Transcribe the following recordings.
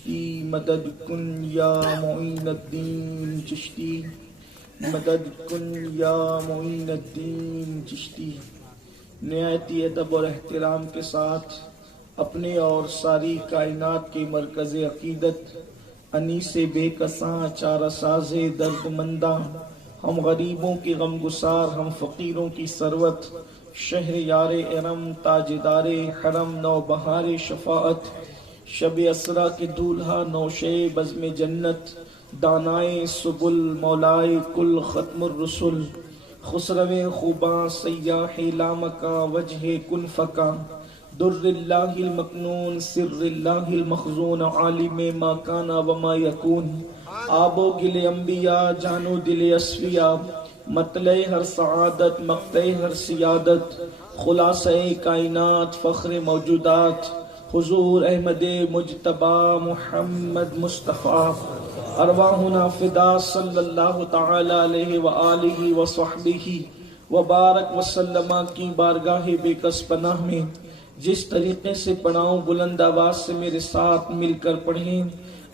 چشتی مدد کن یا معین الدین چشتی مدد کن یا معین الدین چشتی۔ نہایت ادب اور احترام کے ساتھ اپنے اور ساری کائنات کے مرکز عقیدت انیس بے کساں چارہ ساز درد منداں، ہم غریبوں کی غم گسار، ہم فقیروں کی ثروت، شہر یار ارم تاجدار حرم نو بہار شفاعت، شب اسرا کے دولہا نوشے بزم جنت، دانائے سبل مولائے کل ختم الرسل، خسرو خوباں سیاح لامکاں وجہ کن فکاں، در اللہ المکنون سر اللہ المخزون عالم ما کانا وما یکون، آب و گل انبیاء جان و دل اصفیاء، مطلع ہر سعادت مقطع ہر سیادت، خلاصہ کائنات فخر موجودات، حضور احمد مجتبی محمد مصطفیٰ، ارواحنا فدا صلی اللہ تعالی علیہ وآلہ وصحبہ وبارک وسلم کی بارگاہ بے کس پناہ میں جس طریقے سے پڑھاؤں بلند آواز سے میرے ساتھ مل کر پڑھیں۔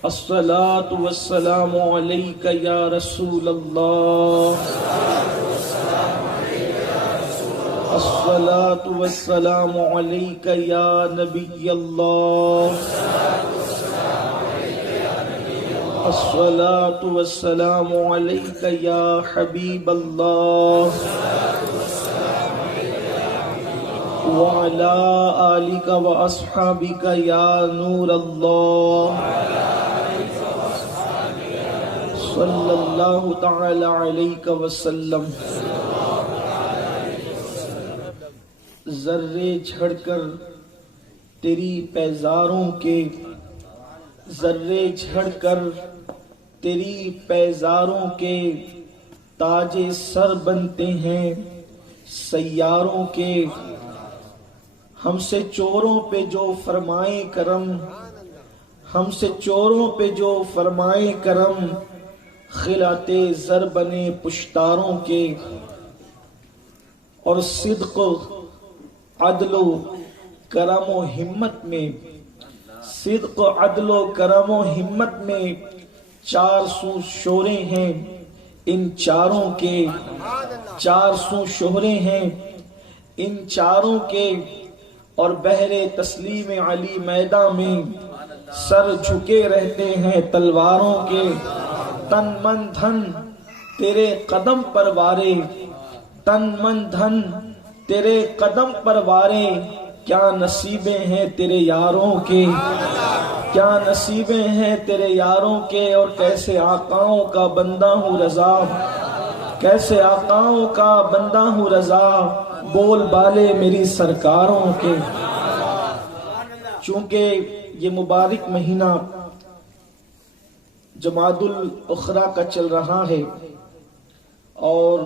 الصلاۃ والسلام علیک یا رسول اللہ، الصلاۃ والسلام علیک یا نبی اللہ، الصلاۃ والسلام علیک یا حبیب اللہ، وعلى آلك وأصحابك يا نور الله صلی اللہ تعالی علیہ وسلم۔ ذرے جھڑ کر تیری پیزاروں کے، ذرے جھڑ کر تیری پیزاروں کے تاج سر بنتے ہیں سیاروں کے، ہم سے چوروں پہ جو فرمائے کرم، ہم سے چوروں پہ جو فرمائے کرم، خلاتے زر بنے پشتاروں کے، اور صدق عدل و کرم و ہمت میں، صدق عدل و کرم و ہمت میں 400 شورے ہیں ان چاروں کے، 400 شہرے ہیں ان چاروں کے، اور بحر تسلیم علی میدان میں سر جھکے رہتے ہیں تلواروں کے، تن من دھن تیرے قدم پر وارے، تن من دھن تیرے قدم پر وارے، کیا نصیبیں ہیں تیرے یاروں کے، کیا نصیبیں ہیں تیرے یاروں کے، اور کیسے آقاؤں کا بندہ ہوں رضا، کیسے آقاؤں کا بندہ ہوں رضا، بول بالے میری سرکاروں کے۔ چونکہ یہ مبارک مہینہ جمادی الاخری کا چل رہا ہے، اور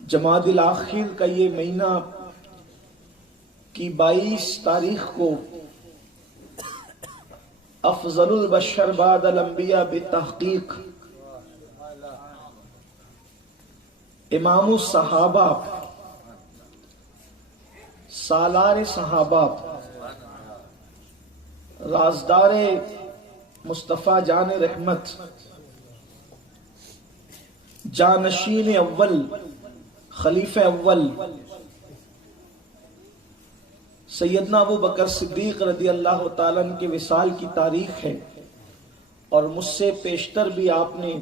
جمادی الاخر کا یہ مہینہ کی 22 تاریخ کو افضل البشر بعد الانبیاء بتحقیق امام الصحابہ، سالار صحابہ، رازدار مصطفیٰ جان رحمت، جانشین اول، خلیفہ اول سیدنا ابو بکر صدیق رضی اللہ تعالیٰ عنہ کے وصال کی تاریخ ہے، اور مجھ سے پیشتر بھی آپ نے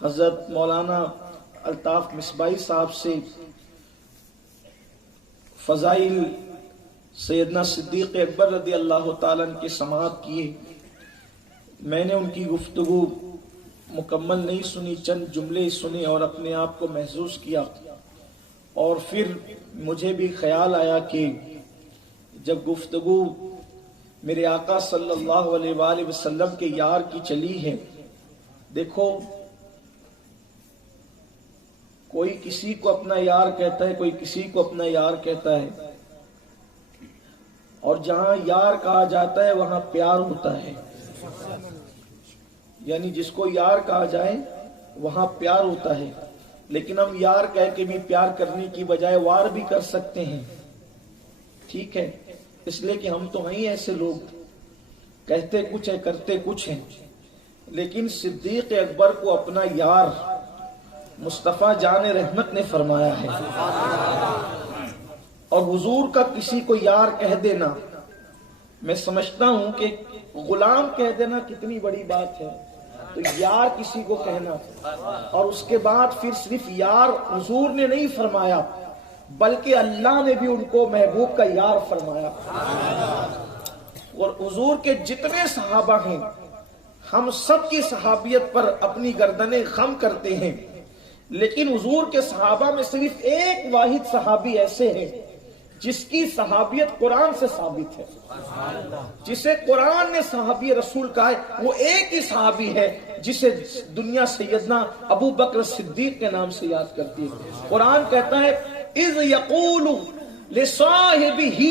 حضرت مولانا الطاف مصباحی صاحب سے فضائل سیدنا صدیق اکبر رضی اللہ تعالیٰ عنہ کے سماعت کیے۔ میں نے ان کی گفتگو مکمل نہیں سنی، چند جملے سنے اور اپنے آپ کو محظوظ کیا، اور پھر مجھے بھی خیال آیا کہ جب گفتگو میرے آقا صلی اللہ علیہ وآلہ وسلم کے یار کی چلی ہے، دیکھو کوئی کسی کو اپنا یار کہتا ہے، کوئی کسی کو اپنا یار کہتا ہے، اور جہاں یار کہا جاتا ہے وہاں پیار ہوتا ہے، یعنی جس کو یار کہا جائے وہاں پیار ہوتا ہے، لیکن ہم یار کہہ کے بھی پیار کرنے کی بجائے وار بھی کر سکتے ہیں، ٹھیک ہے، اس لیے کہ ہم تو ہیں ایسے لوگ کہتے کچھ ہے کرتے کچھ ہیں، لیکن صدیق اکبر کو اپنا یار مصطفیٰ جان رحمت نے فرمایا ہے، اور حضور کا کسی کو یار کہہ دینا، میں سمجھتا ہوں کہ غلام کہہ دینا کتنی بڑی بات ہے، تو یار کسی کو کہنا، اور اس کے بعد پھر صرف یار حضور نے نہیں فرمایا بلکہ اللہ نے بھی ان کو محبوب کا یار فرمایا۔ اور حضور کے جتنے صحابہ ہیں ہم سب کی صحابیت پر اپنی گردنیں خم کرتے ہیں، لیکن حضور کے صحابہ میں صرف ایک واحد صحابی ایسے ہیں جس کی صحابیت قرآن سے ثابت ہے، جسے قرآن نے صحابی رسول کہا ہے، وہ ایک ہی صحابی ہے جسے دنیا سیدنا ابو بکر صدیق کے نام سے یاد کرتی ہے۔ قرآن کہتا ہے اذ یقول لصاحبہ،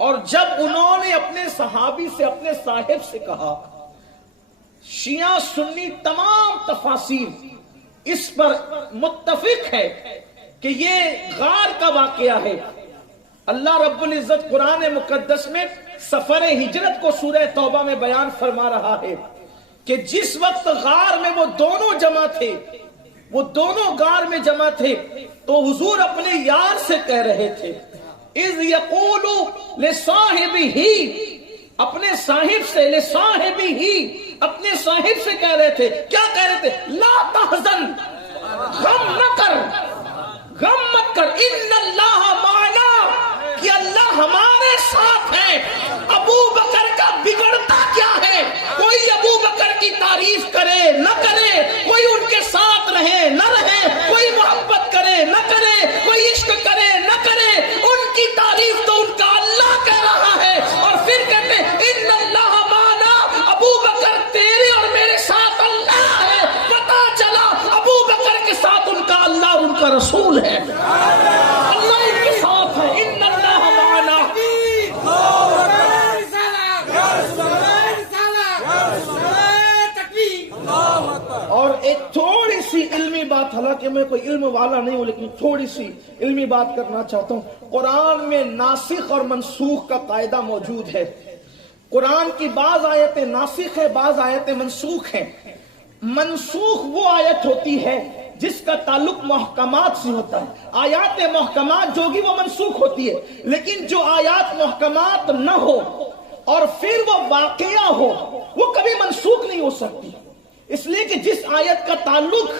اور جب انہوں نے اپنے صحابی سے، اپنے صاحب سے کہا، شیعہ سنی تمام تفاسیر اس پر متفق ہے کہ یہ غار کا واقعہ ہے۔ اللہ رب العزت قرآن مقدس میں سفر ہجرت کو سورہ توبہ میں بیان فرما رہا ہے کہ جس وقت غار میں وہ دونوں جمع تھے، وہ دونوں غار میں جمع تھے، تو حضور اپنے یار سے کہہ رہے تھے اذ یقول لصاحبہ، اپنے صاحب سے، لصاحبہ، اپنے صاحب سے کہہ رہے تھے، کیا کہہ رہے تھے؟ لا تحزن، غم نہ کر، غم مت کر، ان اللہ معنا، کہ اللہ ہمارے ساتھ ہے۔ ابو بکر کا بگڑتا کیا ہے؟ کوئی ابو بکر کی تعریف کرے نہ کرے، کوئی ان کے ساتھ رہے نہ رہے، کوئی محبت کرے نہ کرے، کوئی عشق کرے نہ کرے، ان کی تعریف تو ان کا اللہ کہہ رہا ہے۔ اور پھر کہتے ہیں ان اللہ معنا، ابو بکر تیرے اور میرے ساتھ اللہ ہے۔ پتا چلا ابو بکر کے ساتھ ان کا اللہ اور ان کا رسول ہے، اللہ ان کے ساتھ ہے۔ ان اللہ معنا، اور ایک تھوڑی سی علمی بات، حالانکہ میں کوئی علم والا نہیں ہوں لیکن تھوڑی سی علمی بات کرنا چاہتا ہوں۔ قرآن میں ناسخ اور منسوخ کا قاعدہ موجود ہے۔ قرآن کی بعض آیتیں ناسخ ہے، بعض آیتیں منسوخ ہیں۔ منسوخ وہ آیت ہوتی ہے جس کا تعلق محکمات سے ہوتا ہے، آیات محکمات جو ہوگی وہ منسوخ ہوتی ہے، لیکن جو آیات محکمات نہ ہو اور پھر وہ واقعہ ہو وہ کبھی منسوخ نہیں ہو سکتی، اس لیے کہ جس آیت کا تعلق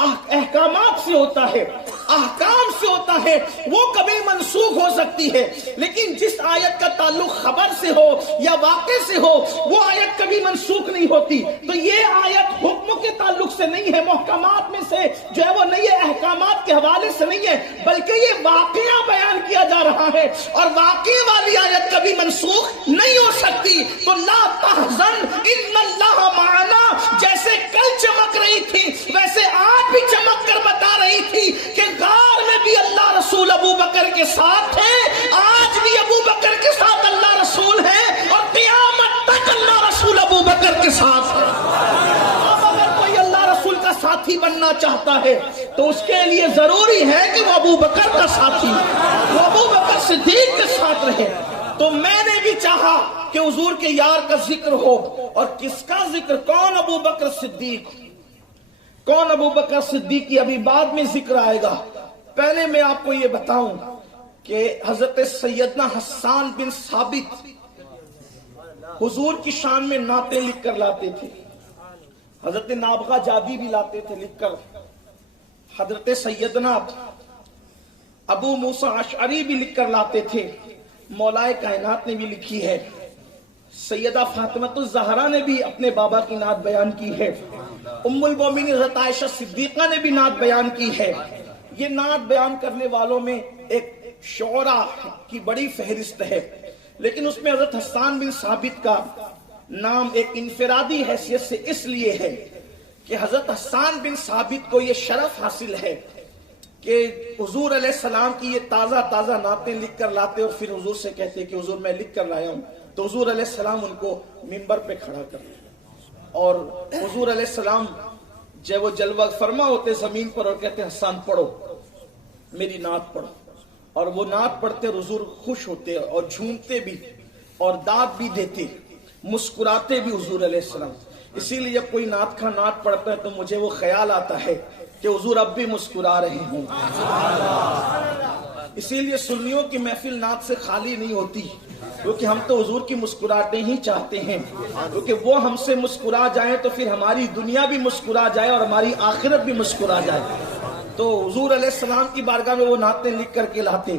احکامات سے ہوتا ہے، احکام سے ہوتا ہے، وہ کبھی منسوخ ہو سکتی ہے، لیکن جس آیت کا تعلق خبر سے ہو یا واقع سے ہو وہ آیت کبھی منسوخ نہیں ہوتی۔ تو یہ آیت حکم کے تعلق سے نہیں ہے، محکمات میں سے جو ہے وہ نہیں ہے، احکامات کے حوالے سے نہیں ہے، بلکہ یہ واقعہ بیان کیا جا رہا ہے، اور واقعے والی آیت کبھی منسوخ نہیں ہو سکتی۔ تو لا تحزن ان اللہ معنا جیسے کل چمک رہی تھی ویسے آج بھی چمک کر بتا رہی تھی کہ غار میں بھی اللہ رسول ابو بکر کے ساتھ ہے، آج بھی ابو بکر کے ساتھ اللہ رسول ہے، اور قیامت تک اللہ رسول ابو بکر کے ساتھ ہے۔ اب اگر کوئی اللہ رسول کا ساتھی بننا چاہتا ہے تو اس کے لیے ضروری ہے کہ وہ ابو بکر کا ساتھی، وہ ابو بکر صدیق کے ساتھ رہے۔ تو میں نے بھی چاہا کہ حضور کے یار کا ذکر ہو، اور کس کا ذکر؟ کون؟ ابو بکر صدیق۔ کون ابو بکر صدیق کی ابھی بعد میں ذکر آئے گا، پہلے میں آپ کو یہ بتاؤں کہ حضرت سیدنا حسان بن ثابت حضور کی شان میں نعتیں لکھ کر لاتے تھے، حضرت نابغہ جابی بھی لاتے تھے لکھ کر، حضرت سیدنا ابو موسیٰ اشعری بھی لکھ کر لاتے تھے، مولائے کائنات نے بھی لکھی ہے، سیدہ فاطمہ الزہرا نے بھی اپنے بابا کی نعت بیان کی ہے، ام المومنین حضرت عائشہ صدیقہ نے بھی نعت بیان کی ہے۔ یہ نعت بیان کرنے والوں میں ایک شعراء کی بڑی فہرست ہے، لیکن اس میں حضرت حسان بن ثابت کا نام ایک انفرادی حیثیت سے اس لیے ہے کہ حضرت حسان بن ثابت کو یہ شرف حاصل ہے کہ حضور علیہ السلام کی یہ تازہ تازہ نعتیں لکھ کر لاتے اور پھر حضور سے کہتے کہ حضور میں لکھ کر لایا ہوں، تو حضور علیہ السلام ان کو منبر پہ کھڑا کر دیا، اور حضور علیہ السلام جب وہ جلوہ فرما ہوتے زمین پر اور کہتے حسان پڑھو، میری نعت پڑھو، اور وہ نعت پڑھتے حضور خوش ہوتے اور جھومتے بھی اور داد بھی دیتے، مسکراتے بھی حضور علیہ السلام. اسی لیے جب کوئی نعت خواں نعت پڑھتا ہے تو مجھے وہ خیال آتا ہے کہ حضور اب بھی مسکرا رہے ہوں. اسی لیے سنیوں کی محفل نعت سے خالی نہیں ہوتی، کیونکہ ہم تو حضور کی مسکراہٹیں ہی چاہتے ہیں، کیونکہ وہ ہم سے مسکرا جائیں تو پھر ہماری دنیا بھی مسکرا جائے اور ہماری آخرت بھی مسکرا جائے. تو حضور علیہ السلام کی بارگاہ میں وہ نعتیں لکھ کر کے لاتے،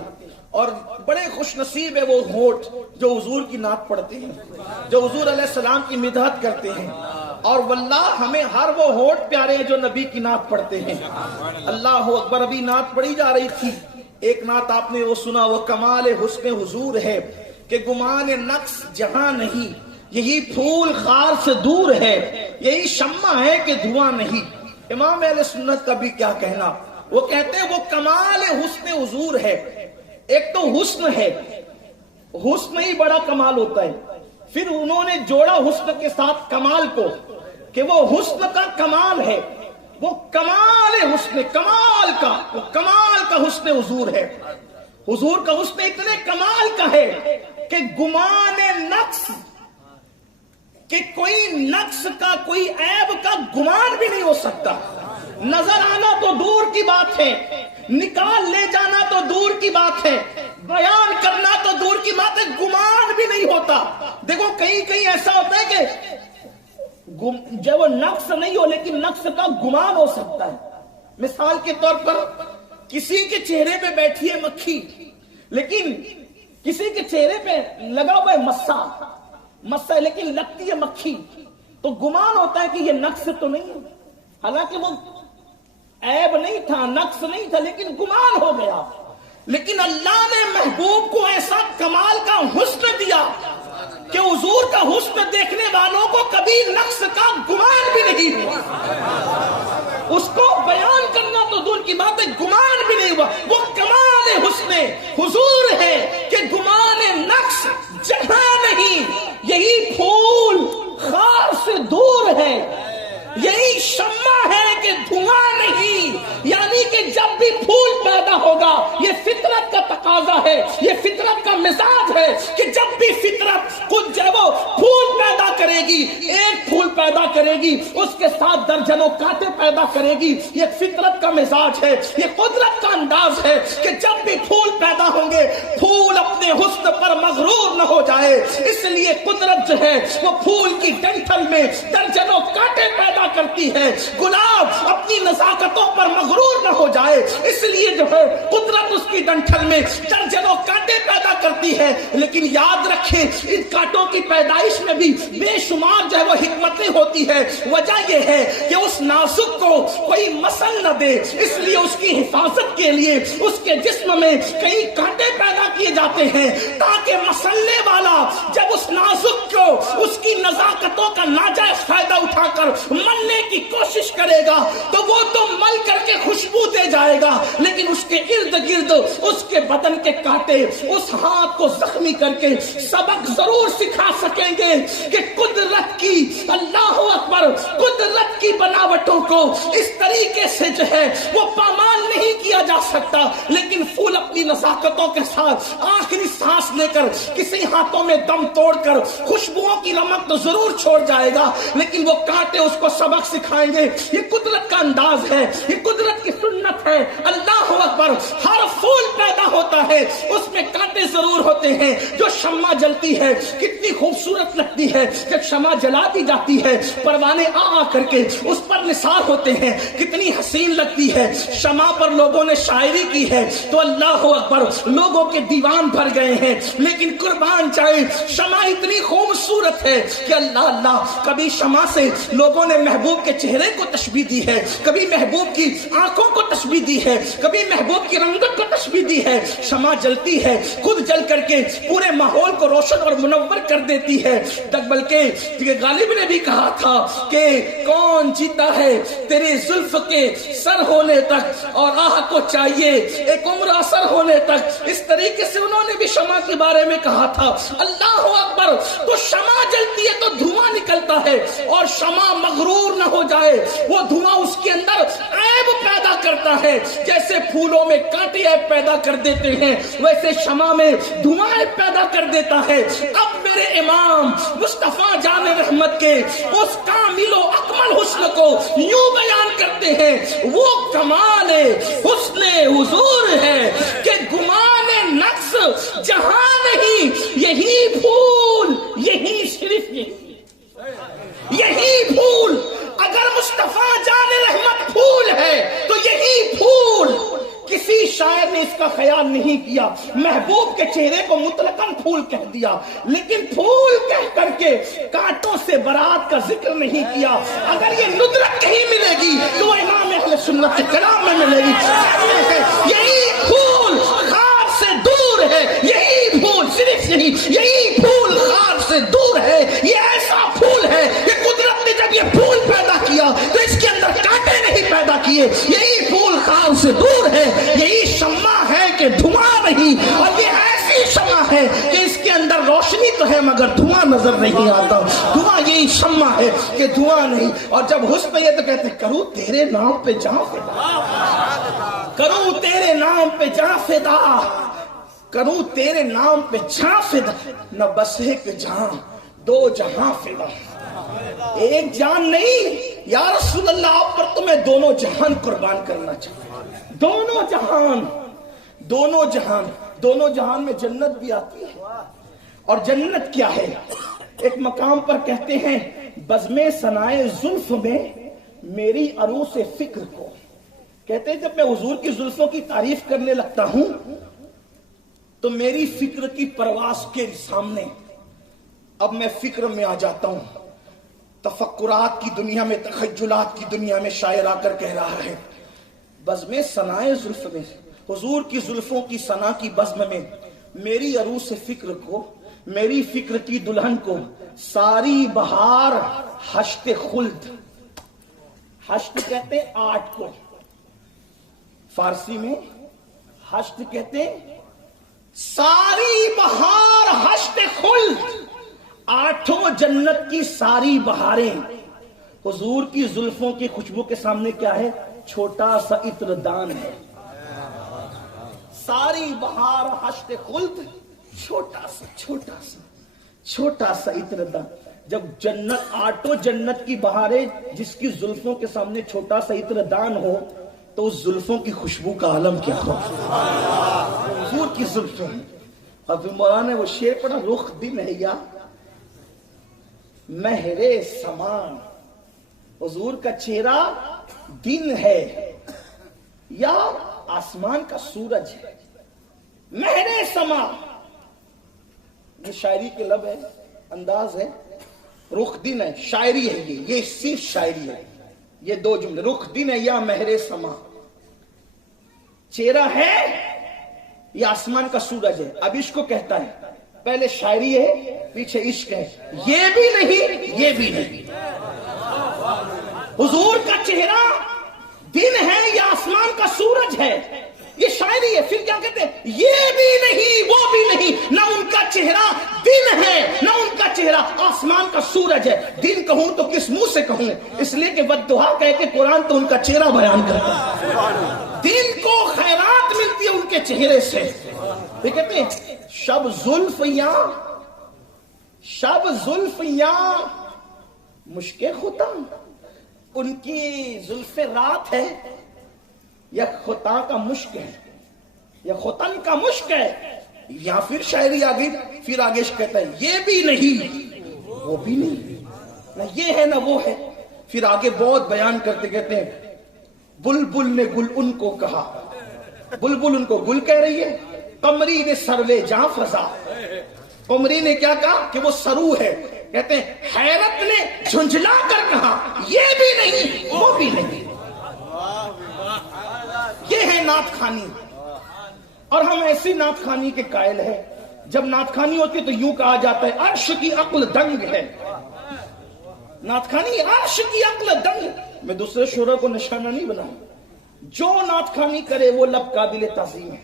اور بڑے خوش نصیب ہے وہ ہونٹ جو حضور کی نعت پڑھتے ہیں، جو حضور علیہ السلام کی مدحت کرتے ہیں. اور واللہ ہمیں ہر وہ ہونٹ پیارے ہیں جو نبی کی نعت پڑھتے ہیں. اللہ اکبر. ابھی نعت پڑھی جا رہی تھی، ایک نعت آپ نے وہ سنا، وہ کمال حسن حضور ہے کہ گمان نقص جہاں نہیں، یہی پھول خار سے دور ہے، یہی شمع ہے کہ دھواں نہیں. امام اہل سنت کا بھی کیا کہنا، وہ کہتے ہیں وہ کمال حسن حضور ہے. ایک تو حسن ہے، حسن ہی بڑا کمال ہوتا ہے، پھر انہوں نے جوڑا حسن کے ساتھ کمال کو کہ وہ حسن کا کمال ہے، وہ کمال حسن، کمال کا حسن حضور ہے. حضور کا حسن اتنے کمال کا ہے کہ گمان نقص، کہ کوئی نقص کا، کوئی عیب کا گمان بھی نہیں ہو سکتا. نظر آنا تو دور کی بات ہے، نکال لے جانا تو دور کی بات ہے، بیان کرنا تو دور کی بات ہے، گمان بھی نہیں ہوتا. دیکھو کہیں ایسا ہوتا ہے کہ جب وہ نقص نہیں ہو لیکن نقص کا گمان ہو سکتا ہے. مثال کے طور پر کسی کے چہرے پہ بیٹھی ہے مکھی، لیکن کسی کے چہرے پہ لگا ہوا ہے مسا ہے لیکن لگتی ہے مکھی، تو گمان ہوتا ہے کہ یہ نقص تو نہیں ہے، حالانکہ وہ عیب نہیں تھا، نقص نہیں تھا، لیکن گمان ہو گیا. لیکن اللہ نے محبوب کو ایسا کمال کا حسن دیا کہ حضور کا حسن دیکھنے والوں کو کبھی نقص کا گمان بھی نہیں ہوا. اس کو بیان کرنا تو دور کی بات ہے، گمان بھی نہیں ہوا. وہ کمال حسن حضور ہے کہ گمان نقص جہاں نہیں، یہی پھول خار سے دور ہے، یہی شمع ہے کہ دھواں نہیں. یعنی کہ جب بھی پھول پیدا ہوگا، یہ فطرت کا تقاضا ہے، یہ فطرت کا مزاج ہے کہ جب بھی فطرت خود جب وہ پھول پیدا کرے گی، ایک پھول پیدا کرے گی، اس کے ساتھ درجنوں کانٹے پیدا کرے گی. یہ فطرت کا مزاج ہے، یہ قدرت کا انداز ہے کہ جب بھی پھول پیدا ہوں گے، پھول اپنے حسن پر مغرور نہ ہو جائے. اس لیے قدرت جو ہے وہ پھول کی ڈنٹل میں درجنوں کانٹے پیدا کرتی ہے. گلاب اپنی نزاکتوں پر مغرور نہ ہو جائے، اس لیے جو ہے قدرت اس کی ڈنٹل میں درجنوں کانٹے پیدا کرتی ہے. لیکن یاد رکھیں ان کانٹوں کی پیدائش میں بھی بے شمار جو ہے وہ حکمتیں ہوتی ہے. وجہ یہ ہے کہ اس نازک کو کوئی مسل نہ دے، اس لیے اس کی حفاظت کے لیے اس کے جسم میں کئی کانٹے پیدا کیے جاتے ہیں تاکہ مسلنے والا جب اس نازک کو اس کی نزاکتوں کا ناجائز فائدہ اٹھا کر ملنے کی کوشش کرے گا تو وہ تو مل کر کے خوشبو دے جائے گا، لیکن اس کے ارد گرد اس کے بدن کے کانٹے اس ہاتھ کو زخمی کر کے سبق ضرور سکھا سکیں گے کہ قدرت کی، اللہ اکبر، قدرت کی بناوٹوں کو اس طریقے سے جو ہے وہ پامال نہیں کیا جا سکتا. لیکن پھول اپنی نزاکتوں کے ساتھ آخری سانس لے کر کسی ہاتھوں میں دم توڑ کر خوشبوؤں کی رمق تو ضرور چھوڑ جائے گا، لیکن وہ کانٹے اس کو سبق سکھائیں گے. یہ قدرت کا انداز ہے، یہ قدرت کی سنت ہے. اللہ اکبر. ہر پھول پیدا ہوتا ہے اس میں کانٹے ضرور ہوتے ہیں. جو شمع جلتی ہے کتنی خوبصورت لگتی ہے، جب شمع جلا دی جاتی ہے پروانے آ کر کے اس پر نثار ہوتے ہیں، کتنی حسین لگتی ہے. شمع پر لوگوں نے شاعری کی ہے تو اللہ اکبر لوگوں کے دیوان بھر گئے ہیں. لیکن قربان جائے شمع اتنی خوبصورت ہے کہ اللہ اللہ، کبھی شمع سے لوگوں نے محبوب کے چہرے کو تشبیہ دی ہے، کبھی محبوب کی آنکھوں کو تشبیہ دی ہے، کبھی محبوب کی رنگت کو تشبیہ دی ہے. شمع جلتی ہے، خود جل کر کے پورے ماحول کو روشن اور منور کر دیتی ہے. بلکہ غالب نے بھی کہا تھا کہ کون جیتا ہے تیرے زلف کے سر ہونے تک، اور آہ کو چاہیے ایک عمر اثر ہونے تک. اس طریقے جیسے انہوں نے بھی شمع کے بارے میں کہا تھا اللہ اکبر، تو شمع جلتی ہے تو دھواں نکلتا ہے، اور شمع مغرور نہ ہو جائے، وہ دھواں اس کے اندر عیب پیدا کرتا ہے، جیسے پھولوں میں کانٹے عیب پیدا کر دیتے ہیں ویسے شمع میں دھواں عیب پیدا کر دیتا ہے۔ اب میرے امام مصطفیٰ جان رحمت کے اس کامل و اکمل حسن کو یوں بیان کرتے ہیں، وہ کمال حسن حضور ہے کہ گمان نقص جہاں نہیں، یہی پھول، یہی صرف یہی پھول، اگر مصطفیٰ جان رحمت پھول ہے تو یہی پھول۔ کسی شاعر نے اس کا خیال نہیں کیا، محبوب کے چہرے کو مطلقاً پھول کہہ دیا، لیکن پھول کہہ کر کے کانٹوں سے برات کا ذکر نہیں کیا۔ اگر یہ ندرت کہیں ملے گی تو وہ امام اہل سنت کے کلام میں ملے گی۔ یہی پھول خار سے دور ہے، یہی پھول، صرف یہی پھول خار سے دور ہے۔ یہ ایسا پھول ہے کہ قدرت نے جب یہ پھول پیدا کیا تو اس کے اندر کانٹے نہیں پیدا کیے۔ یہی پھول خار سے دور ہے، یہی شمع ہے کہ دھواں نہیں، اور یہ ایسی شمع ہے کہ اس کے اندر روشنی تو ہے مگر دھواں نظر نہیں آتا۔ دھواں یہی شمع ہے کہ دھواں نہیں۔ اور جب حسن یہ تو کہتے کروں تیرے نام پہ جاں فدا، کروں تیرے نام پہ جاں فدا، کروں تیرے نام پہ جاں فدا، نہ بس ایک جہاں دو جہاں فدا۔ ایک جان نہیں یا رسول اللہ، آپ پر تو میں دونوں جہان قربان کرنا چاہتا ہوں۔ دونوں جہان، دونوں جہان، دونوں جہان میں جنت بھی آتی ہے۔ اور جنت کیا ہے؟ ایک مقام پر کہتے ہیں بزم ثنائے زلف میں میری عروس فکر کو، کہتے ہیں جب میں حضور کی زلفوں کی تعریف کرنے لگتا ہوں تو میری فکر کی پرواز کے سامنے اب میں فکر میں آ جاتا ہوں۔ تفکرات کی دنیا میں، تخیلات کی دنیا میں شاعر آ کر کہہ رہا ہے بزم ثنائے زلف میں، حضور کی زلفوں کی ثنا کی بزم میں میری عروس فکر کو، میری فکر کی دلہن کو ساری بہار حشت خلد، حشت کہتے آٹھ کو، فارسی میں حشت کہتے ساری بہار حشت خلد، آٹھوں جنت کی ساری بہاریں حضور کی زلفوں کی خوشبو کے سامنے کیا ہے؟ چھوٹا سا عطر دان ہے۔ ساری بہار حشت خلد، چھوٹا سا عطر دان۔ جب جنت، آٹھوں جنت کی بہاریں جس کی زلفوں کے سامنے چھوٹا سا عطر دان ہو تو اس زلفوں کی خوشبو کا عالم کیا ہو؟ حضور کی زلفوں۔ اب مولانا نے وہ شعر پڑھا، رخ دن ہے یا مہر سمان، حضور کا چہرہ دن ہے یا آسمان کا سورج ہے، مہر سما۔ یہ شاعری کے لب ہے، انداز ہے، رخ دن ہے، شاعری ہے، یہ صرف شاعری ہے۔ یہ دو جملے، رخ دن ہے یا مہر سما، چہرہ ہے یا آسمان کا سورج ہے۔ اب عشق کو کہتا ہے، پہلے شاعری ہے پیچھے عشق ہے، یہ بھی نہیں یہ بھی نہیں۔ حضور کا چہرہ دن ہے یا آسمان کا سورج ہے، یہ شاعری ہے۔ پھر کیا کہتے ہیں؟ یہ بھی نہیں وہ بھی نہیں، نہ ان کا چہرہ دن ہے نہ ان کا چہرہ آسمان کا سورج ہے۔ دن کہوں تو کس منہ سے کہوں، اس لیے کہ والضحیٰ کہہ کے قرآن تو ان کا چہرہ بیان کرتا ہے۔ دن کو خیرات ملتی ہے ان کے چہرے سے۔ یہ کہتے ہیں شب زلفیاں مشک ختم، ان کی زلف رات ہے یا خطا کا مشک ہے یا ختن کا مشک ہے، یا پھر شاعری آگئی، پھر آگے کہتا ہے یہ بھی نہیں وہ بھی نہیں، نہ یہ ہے نہ وہ ہے۔ پھر آگے بہت بیان کرتے کہتے ہیں بلبل نے گل ان کو کہا، بلبل ان کو گل کہہ رہی ہے، قمری نے سروے جاں فضا، قمری نے کیا کہا کہ وہ سرو ہے، کہتے ہیں حیرت نے جھنجھلا کر کہا یہ بھی نہیں وہ بھی نہیں۔ یہ ہے نعت خوانی، اور ہم ایسی نعت خوانی کے قائل ہیں، جب نعت خوانی ہوتی ہے تو یوں کہا جاتا ہے عرش کی عقل دنگ ہے۔ نعت خوانی عرش کی عقل دنگ، میں دوسرے شعرا کو نشانہ نہیں بناؤں، جو نعت خوانی کرے وہ لب قابل تعظیم ہے،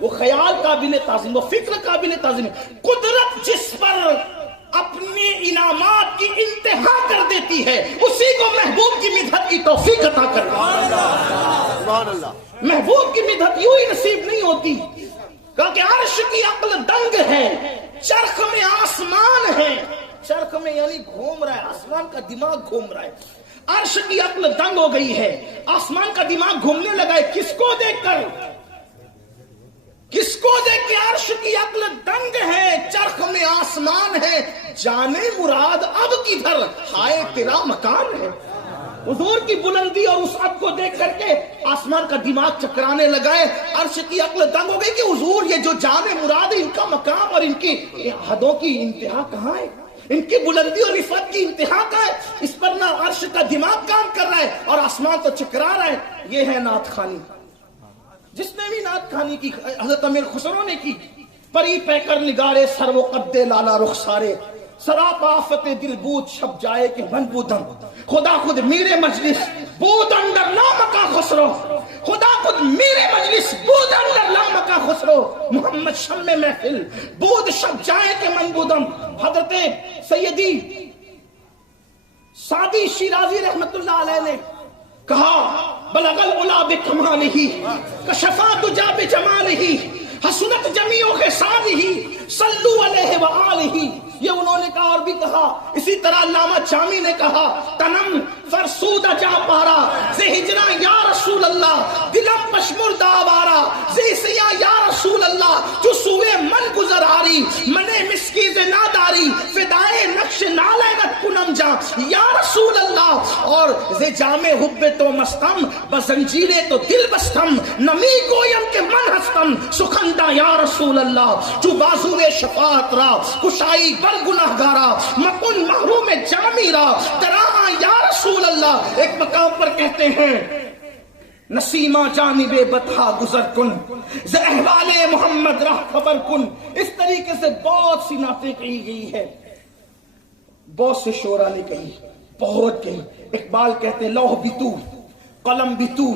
وہ خیال قابل تعظیم، وہ فکر قابل تعظیم ہے۔ قدرت جس پر اپنے انعامات کی انتہا کر دیتی ہے اسی کو محبوب کی مدحت کی توفیق عطا کرنا۔ محبوب کی مدحت یوں ہی نصیب نہیں ہوتی، کیونکہ عرش کی عقل دنگ ہے، چرخ میں آسمان ہے، چرخ میں یعنی گھوم رہا ہے، آسمان کا دماغ گھوم رہا ہے۔ عرش کی عقل دنگ ہو گئی ہے، آسمان کا دماغ گھومنے لگا ہے، کس کو دیکھ کر؟ کس کو دیکھ کے عرش کی عقل دنگ ہے، چرخ میں آسمان ہے، جانے مراد اب کدھر، ہائے تیرا مکان ہے۔ حضور کی بلندی اور وسعت کو دیکھ کر کے آسمان کا دماغ چکرانے لگا ہے، عرش کی عقل دنگ ہو گئی کہ حضور یہ جو جانے مراد ہے ان کا مقام اور ان کی حدوں کی انتہا کہاں ہے، ان کی بلندی اور رفعت کی انتہا کہاں ہے؟ اس پر نہ عرش کا دماغ کام کر رہا ہے اور آسمان تو چکرا رہا ہے۔ یہ ہے نعت خوانی۔ جس نے بھی نعت خوانی کی، حضرت امیر خسرو نے کی، پری پیکر نگارے سر و قد لالا رخسارے، سراپ آفت دل بود شب جائے کہ من بودم، خدا خود میرے مجلس بود اندر لامکا خسرو، خدا خود میرے مجلس بود اندر لامکا خسرو، محمد شم محفل بود شب جائے کہ من بودم۔ حضرت سیدی سعدی شیرازی رحمت اللہ علیہ نے کہا بلغ العلا بکمالہ کشفا دجا بجمالہ حسنت جمیع خصالہ صلو علیہ وآلہ۔ یہ انہوں نے کہا اور بھی کہا، اسی طرح علامہ جامی نے کہا تنم فرسودہ جا پارا زی ہجرہ یا رسول اللہ، دلم پشمردہ آوارا زی سیاہ یا رسول اللہ، جو سوئے من گزر آری منے مسکی سے ناداری فدائے نقش نالینت کنم جا یا رسول اللہ، اور زی جامع حب تو مستم بزنجیرے تو دل بستم نمی گویم کے من ہستم سخندہ یا رسول اللہ، جو بازوے شفاعت را کشائی بر گناہ گارا مکن محروم جامی را تراہا یا رسول اللہ۔ ایک مقام پر کہتے ہیں نسیمہ جانب بطحا گزر کن ز احوال محمد راہ خبر کن۔ اس طریقے سے بہت سی نعتیں کہی گئی ہے، بہت سے شعراء نے کہی، بہت کہی۔ اقبال کہتے ہیں لوح بھی تو قلم بھی تو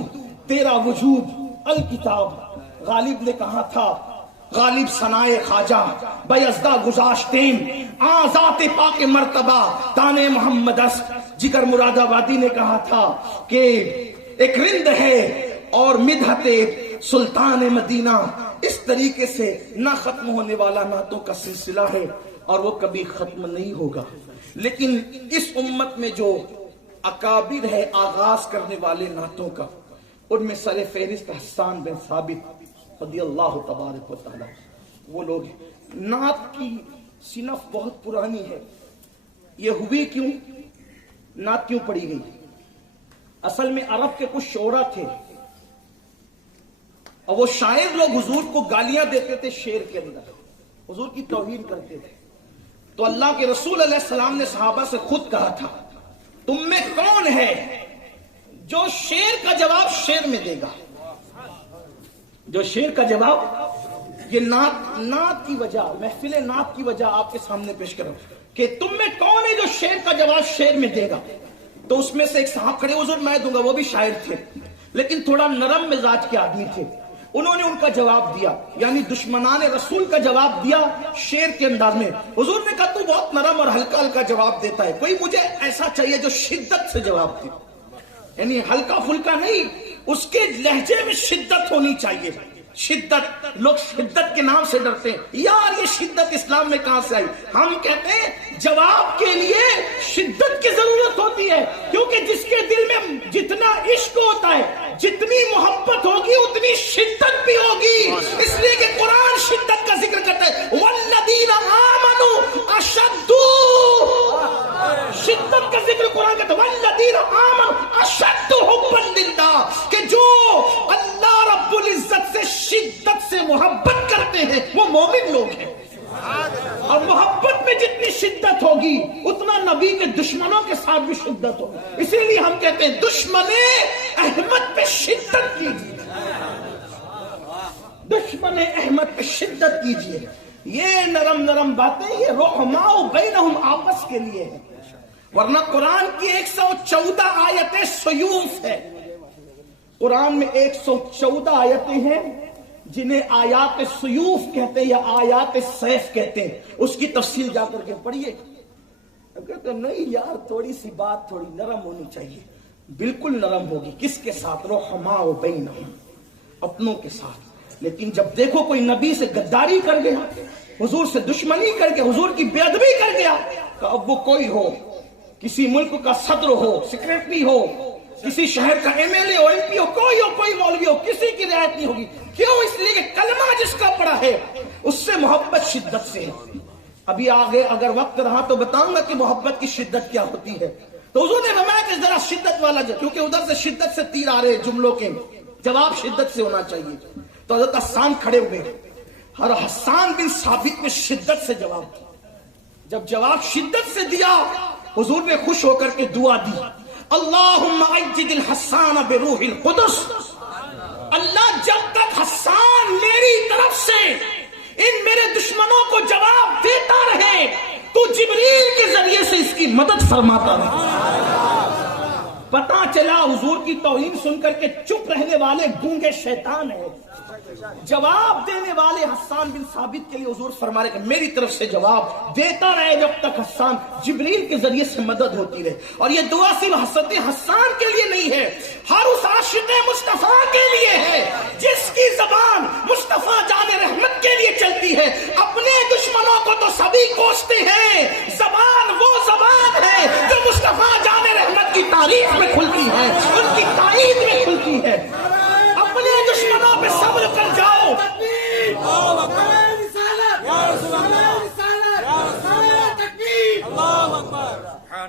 تیرا وجود الکتاب۔ غالب نے کہا تھا غالب ثنائے خواجہ بیزدہ گزاشتیں آزات پاک مرتبہ تانے محمد است۔ جگر مراد آبادی نے کہا تھا کہ ایک رند ہے اور مدحت سلطان مدینہ۔ اس طریقے سے نہ ختم ہونے والا نعتوں کا سلسلہ ہے اور وہ کبھی ختم نہیں ہوگا۔ لیکن اس امت میں جو اکابر ہے آغاز کرنے والے نعتوں کا، ان میں سر فہرست حسان بن ثابت رضی اللہ تبارک و تعالی وہ لوگ ہیں۔ نعت کی صنف بہت پرانی ہے۔ یہ ہوئی کیوں؟ نعت کیوں پڑھی گئی؟ اصل میں عرب کے کچھ شعراء تھے اور وہ شاعر لوگ حضور کو گالیاں دیتے تھے، شعر کے اندر حضور کی توہین کرتے تھے۔ تو اللہ کے رسول علیہ السلام نے صحابہ سے خود کہا تھا تم میں کون ہے جو شعر کا جواب شعر میں دے گا؟ جو شعر کا جواب، یہ نعت کی وجہ، محفل نعت کی وجہ آپ کے سامنے پیش کروں کہ تم میں کون ہے جو شعر کا جواب شعر میں دے گا؟ تو اس میں سے ایک صاحب کھڑے، حضور میں دوں گا، وہ بھی شاعر تھے لیکن تھوڑا نرم مزاج کے آدمی تھے۔ انہوں نے ان کا جواب دیا، یعنی دشمنان رسول کا جواب دیا شعر کے انداز میں۔ حضور نے کہا تو بہت نرم اور ہلکا ہلکا جواب دیتا ہے، کوئی مجھے ایسا چاہیے جو شدت سے جواب دے، یعنی ہلکا پھلکا نہیں، اس کے لہجے میں شدت ہونی چاہیے۔ شدت، لوگ شدت کے نام سے ڈرتے ہیں، یار یہ شدت اسلام میں کہاں سے آئی؟ ہم کہتے ہیں جواب کے لیے شدت کی ضرورت ہوتی ہے، کیونکہ جس کے دل میں جتنا عشق ہوتا ہے، جتنی محبت ہوگی اتنی شدت بھی ہوگی۔ اس لیے کہ قرآن شدت کا ذکر کرتا ہے والذین آمنوا اشد، شدت کا ذکر قرآن کرتا ہے والذین آمنوا اشد حبا للہ، کہ جو اللہ رب العزت سے شدت سے محبت کرتے ہیں وہ مومن لوگ ہیں۔ اور محبت میں جتنی شدت ہوگی اتنا نبی کے دشمنوں کے ساتھ بھی شدت ہوگی۔ اسی لیے ہم کہتے ہیں دشمن احمد پہ شدت کیجیے، دشمن احمد پہ شدت کیجیے۔ یہ نرم نرم باتیں یہ رحماء بینہم آپس کے لیے ہے، ورنہ قرآن کی 114 آیتیں سیوف ہے۔ قرآن میں 114 آیتیں ہیں جنہیں آیات سیوف کہتے ہیں یا آیات سیف کہتے ہیں، اس کی تفصیل جا کر کے پڑھیے. کہتے نہیں یار تھوڑی سی بات تھوڑی نرم ہونی چاہیے. بالکل نرم ہوگی. کس کے ساتھ؟ رحماء بینہم، اپنوں کے ساتھ. لیکن جب دیکھو کوئی نبی سے غداری کر گیا، حضور سے دشمنی کر کے حضور کی بے ادبی کر گیا، تو اب وہ کوئی ہو، کسی ملک کا صدر ہو، سیکریٹری ہو، کسی شہر کا ایم ایل اے ہو، ایم پی ہو، کوئی مولوی ہو، کسی کی رعایت نہیں ہوگی. کیوں؟ اس لیے کہ کلمہ جس کا پڑا ہے اس سے محبت شدت سے ہے. ابھی آگے اگر وقت رہا تو بتاؤں گا کہ محبت کی شدت کیا ہوتی ہے. تو حضور نے فرمایا کہ ذرا شدت والا کیونکہ ادھر سے شدت سے تیر آ رہے جملوں کے، جواب شدت سے ہونا چاہیے. تو حضرت حسان کھڑے ہوئے اور حسان بن ثابت نے شدت سے جواب دیا. جب جواب شدت سے دیا حضور نے خوش ہو کر کے دعا دی، اللہم اجد الحسان بروح القدس. اللہ جب تک حسان میری طرف سے ان میرے دشمنوں کو جواب دیتا رہے تو جبریل کے ذریعے سے اس کی مدد فرماتا رہے. پتا چلا حضور کی توہین سن کر کے چپ رہنے والے گونگے شیطان ہیں. جواب دینے والے حسان بن ثابت کے لیے حضور فرما رہے کہ میری طرف سے جواب دیتا رہے جب تک حسان جبریل کے ذریعے سے مدد ہوتی رہے. اور یہ دعا صرف حضرت حسان کے لیے نہیں ہے، ہر اس عاشق مصطفیٰ کے لیے ہے جس کی زبان مصطفیٰ جان رحمت کے لیے چلتی ہے. اپنے دشمنوں کو تو سبھی کوستے ہیں، زبان وہ زبان ہے جو مصطفیٰ جان رحمت کی تعریف میں کھلتی ہے، ان کی تائید میں کھلتی ہے. اپنے دشمنوں پہ صبر کر جاؤ.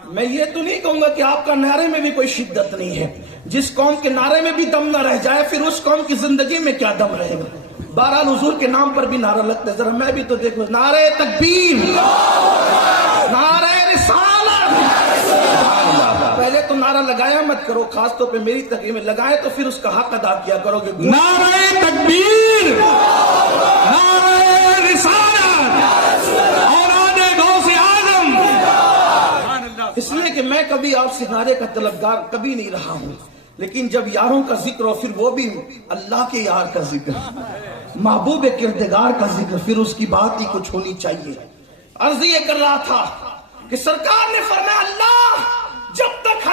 میں یہ تو نہیں کہوں گا کہ آپ کا نعرے میں بھی کوئی شدت نہیں ہے. جس قوم کے نعرے میں بھی دم نہ رہ جائے پھر اس قوم کی زندگی میں کیا دم رہے گا. بہرحال حضور کے نام پر بھی نعرہ لگتا ہے. ذرا میں بھی تو دیکھوں، نعرہ تکبیر، نعرہ رسالت. پہلے تو نعرہ لگایا مت کرو، خاص طور پہ میری تقریر میں لگائے تو پھر اس کا حق ادا کیا کرو گے. نعرہ تکبیر، نعرہ رسالت، اولاد غوث اعظم. اس لیے کہ میں کبھی آپ سے نعرے کا طلبگار کبھی نہیں رہا ہوں، لیکن جب یاروں کا ذکر ہو پھر وہ بھی اللہ کے یار کا ذکر، محبوب کردگار کا ذکر، پھر اس کی بات ہی کچھ ہونی چاہیے. عرض یہ کر رہا تھا کہ سرکار نے فرمایا اللہ جب تک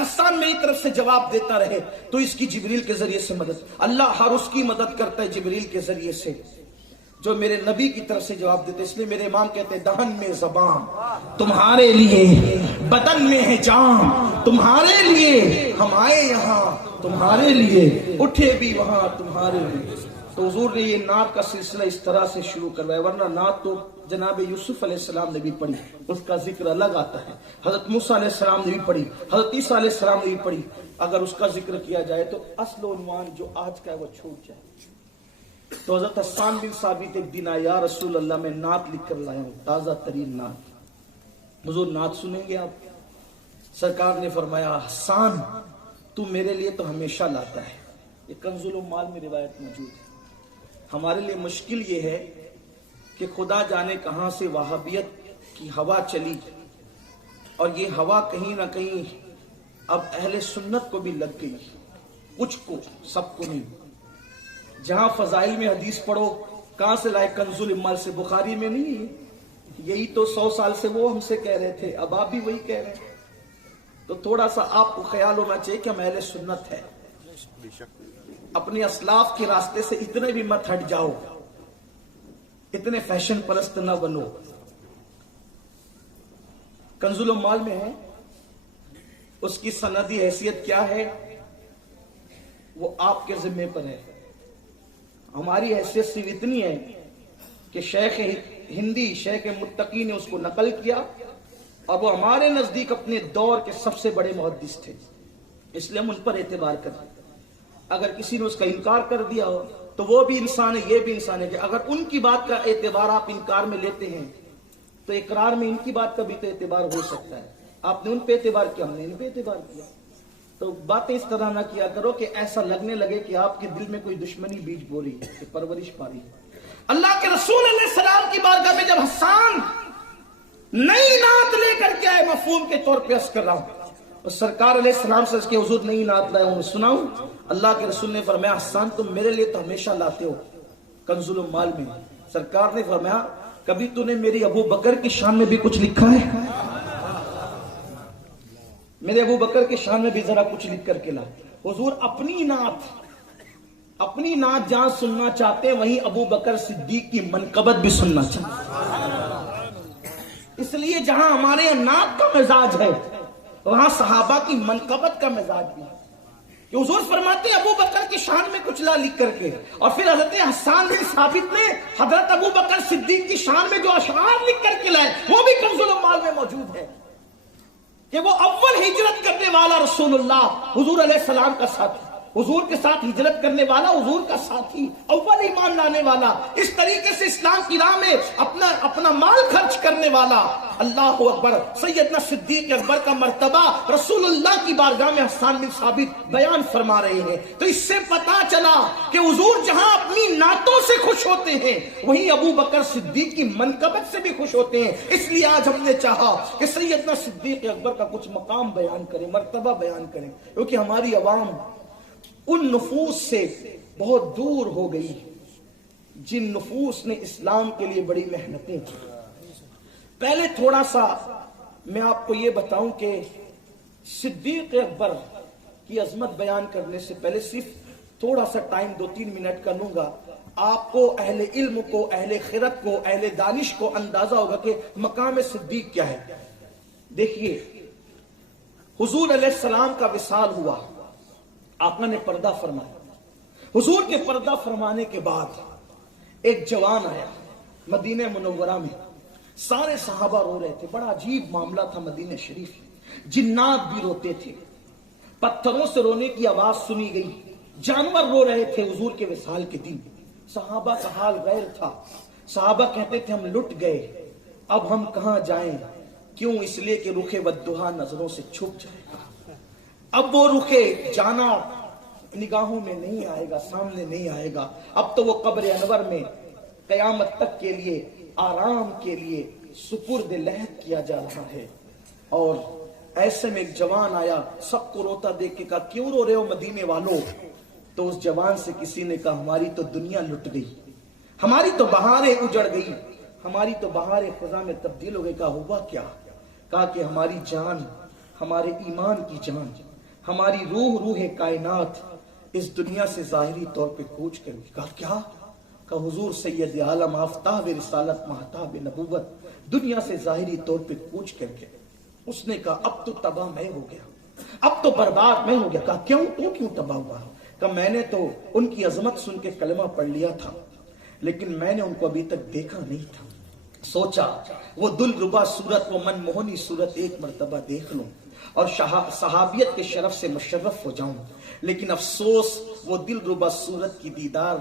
حسان میری طرف سے جواب دیتا رہے تو اس کی جبریل کے ذریعے سے مدد. اللہ ہر اس کی مدد کرتا ہے جبریل کے ذریعے سے جو میرے نبی کی طرف سے جواب دیتے. اس لیے میرے امام کہتے ہیں دہن میں زبان تمہارے لیے، بدن میں ہے جان تمہارے لیے، ہم آئے یہاں تمہارے لیے، اٹھے بھی وہاں تمہارے لیے. تو حضور نے یہ نعت کا سلسلہ اس طرح سے شروع کروایا. ورنہ نعت تو جناب یوسف علیہ السلام نے بھی پڑھی، اس کا ذکر الگ آتا ہے. حضرت موسیٰ علیہ السلام نے بھی پڑھی، حضرت عیسیٰ علیہ السلام نے بھی پڑھی. اگر اس کا ذکر کیا جائے تو اصل عنوان جو آج کا ہے وہ چھوٹ جائے. تو حضرت حسان بن ثابت ایک دن آیا، یا رسول اللہ میں نعت لکھ کر لایا ہوں، تازہ ترین نعت. حضور نعت سنیں گے آپ؟ سرکار نے فرمایا حسان تو میرے لیے تو ہمیشہ لاتا ہے. یہ کنز العمال میں روایت موجود ہے. ہمارے لیے مشکل یہ ہے کہ خدا جانے کہاں سے وہابیت کی ہوا چلی، اور یہ ہوا کہیں نہ کہیں اب اہل سنت کو بھی لگ گئی، کچھ کو، سب کو نہیں. جہاں فضائل میں حدیث پڑھو، کہاں سے لائے؟ کنز العمال سے، بخاری میں نہیں. یہی تو 100 سال سے وہ ہم سے کہہ رہے تھے، اب آپ بھی وہی کہہ رہے ہیں. تو تھوڑا سا آپ کو خیال ہونا چاہیے کہ ہم اہل سنت ہے. اپنے اسلاف کے راستے سے اتنے بھی مت ہٹ جاؤ، اتنے فیشن پرست نہ بنو. کنز العمال میں ہے، اس کی سندی حیثیت کیا ہے وہ آپ کے ذمہ پر ہے. ہماری حیثیت صرف اتنی ہے کہ شیخ ہندی، شیخ متقی نے اس کو نقل کیا، اور وہ ہمارے نزدیک اپنے دور کے سب سے بڑے محدث تھے، اس لیے ہم ان پر اعتبار کرتے. اگر کسی نے اس کا انکار کر دیا ہو تو وہ بھی انسان ہے، یہ بھی انسان ہے. کہ اگر ان کی بات کا اعتبار آپ انکار میں لیتے ہیں تو اقرار میں ان کی بات کا بھی تو اعتبار ہو سکتا ہے. آپ نے ان پہ اعتبار کیا، ہم نے ان پہ اعتبار کیا. تو باتیں اس طرح نہ کیا کرو کہ ایسا لگنے لگے کہ آپ کے دل میں کوئی دشمنی بیج بو رہی ہے، کہ پرورش پا رہی ہے. اللہ کے رسول علیہ السلام کی بارگاہ میں جب حسان نئی نعت لے کر کے آئے، مفہوم کے طور پہ عرض کر رہا ہوں، تو سرکار علیہ السلام سے اس کے حضور نئی نعت لایا ہوں، سناؤں؟ اللہ کے رسول نے فرمایا حسان تم میرے لیے تو ہمیشہ لاتے ہو کنز المال میں. سرکار نے فرمایا کبھی تو نے میری ابو بکر کی شان میں بھی کچھ لکھا ہے؟ میرے ابو بکر کی شان میں بھی ذرا کچھ لکھ کر کے لا. حضور اپنی نعت جہاں سننا چاہتے وہیں ابو بکر صدیق کی منقبت بھی سننا چاہتے. اس لیے جہاں ہمارے یہاں نعت کا مزاج ہے وہاں صحابہ کی منقبت کا مزاج بھی ہے. کہ حضور فرماتے ابو بکر کی شان میں کچھ لا لکھ کر کے، اور پھر حضرت حسان بن ثابت نے حضرت ابو بکر صدیق کی شان میں جو اشعار لکھ کر کے لائے وہ بھی کنز المال میں موجود ہے کہ وہ اول ہجرت کرنے والا رسول اللہ حضور علیہ السلام کا ساتھی، حضور کے ساتھ ہجرت کرنے والا حضور کا ساتھی، اول ایمان لانے والا، اس طریقے سے اسلام کی راہ میں اپنا مال خرچ کرنے والا. اللہ اکبر. سیدنا صدیق اکبر کا مرتبہ رسول اللہ کی بارگاہ میں حسان بن ثابت بیان فرما رہے ہیں. تو اس سے پتا چلا کہ حضور جہاں اپنی نعتوں سے خوش ہوتے ہیں وہیں ابو بکر صدیق کی منقبت سے بھی خوش ہوتے ہیں. اس لیے آج ہم نے چاہا کہ سیدنا صدیق اکبر کا کچھ مقام بیان کریں، مرتبہ بیان کریں، کیونکہ ہماری عوام ان نفوس سے بہت دور ہو گئی جن نفوس نے اسلام کے لیے بڑی محنتیں کی. پہلے تھوڑا سا میں آپ کو یہ بتاؤں کہ صدیق اکبر کی عظمت بیان کرنے سے پہلے صرف تھوڑا سا ٹائم 2-3 منٹ کا لوں گا. آپ کو اہل علم کو، اہل خرد کو، اہل دانش کو اندازہ ہوگا کہ مقام صدیق کیا ہے. دیکھیے حضور علیہ السلام کا وصال ہوا، آقا نے پردہ فرمایا. حضور کے پردہ فرمانے کے بعد ایک جوان آیا مدینہ منورہ میں. سارے صحابہ رو رہے تھے. بڑا عجیب معاملہ تھا مدینہ شریف. جنات بھی روتے تھے، پتھروں سے رونے کی آواز سنی گئی، جانور رو رہے تھے حضور کے وصال کے دن. صحابہ کا حال غیر تھا. صحابہ کہتے تھے ہم لٹ گئے، اب ہم کہاں جائیں؟ کیوں؟ اس لیے کہ رخ ودھا نظروں سے چھپ جائے گا. اب وہ رخے جانا نگاہوں میں نہیں آئے گا، سامنے نہیں آئے گا. اب تو وہ قبر انور میں قیامت تک کے لیے آرام کے لیے سپرد لحد کیا جا رہا ہے. اور ایسے میں ایک جوان آیا، سب کو روتا دیکھ کے کہا کیوں رو رہے ہو مدینے والوں؟ تو اس جوان سے کسی نے کہا ہماری تو دنیا لٹ گئی، ہماری تو بہاریں اجڑ گئی، ہماری تو بہاریں خزاں میں تبدیل ہو گئی. کہا ہوا کیا؟ کہا کہ ہماری جان، ہمارے ایمان کی جان، ہماری روح کائنات اس دنیا سے ظاہری طور پہ کوچ کر گئی. کہا کیا؟ کہا حضور سید عالم آفتاب رسالت مہتاب نبوت دنیا سے ظاہری طور پہ کوچ کر گئے. اس نے کہا اب تو تباہ میں ہو گیا، اب تو برباد میں ہو گیا. کہا کیوں؟ تو کیوں تباہ ہوا؟ کہا میں نے تو ان کی عظمت سن کے کلمہ پڑھ لیا تھا، لیکن میں نے ان کو ابھی تک دیکھا نہیں تھا. سوچا وہ دلربا صورت، وہ من موہنی صورت ایک مرتبہ دیکھ لوں اور صحابیت کے شرف سے مشرف ہو جاؤں. لیکن افسوس وہ دلربا صورت کی دیدار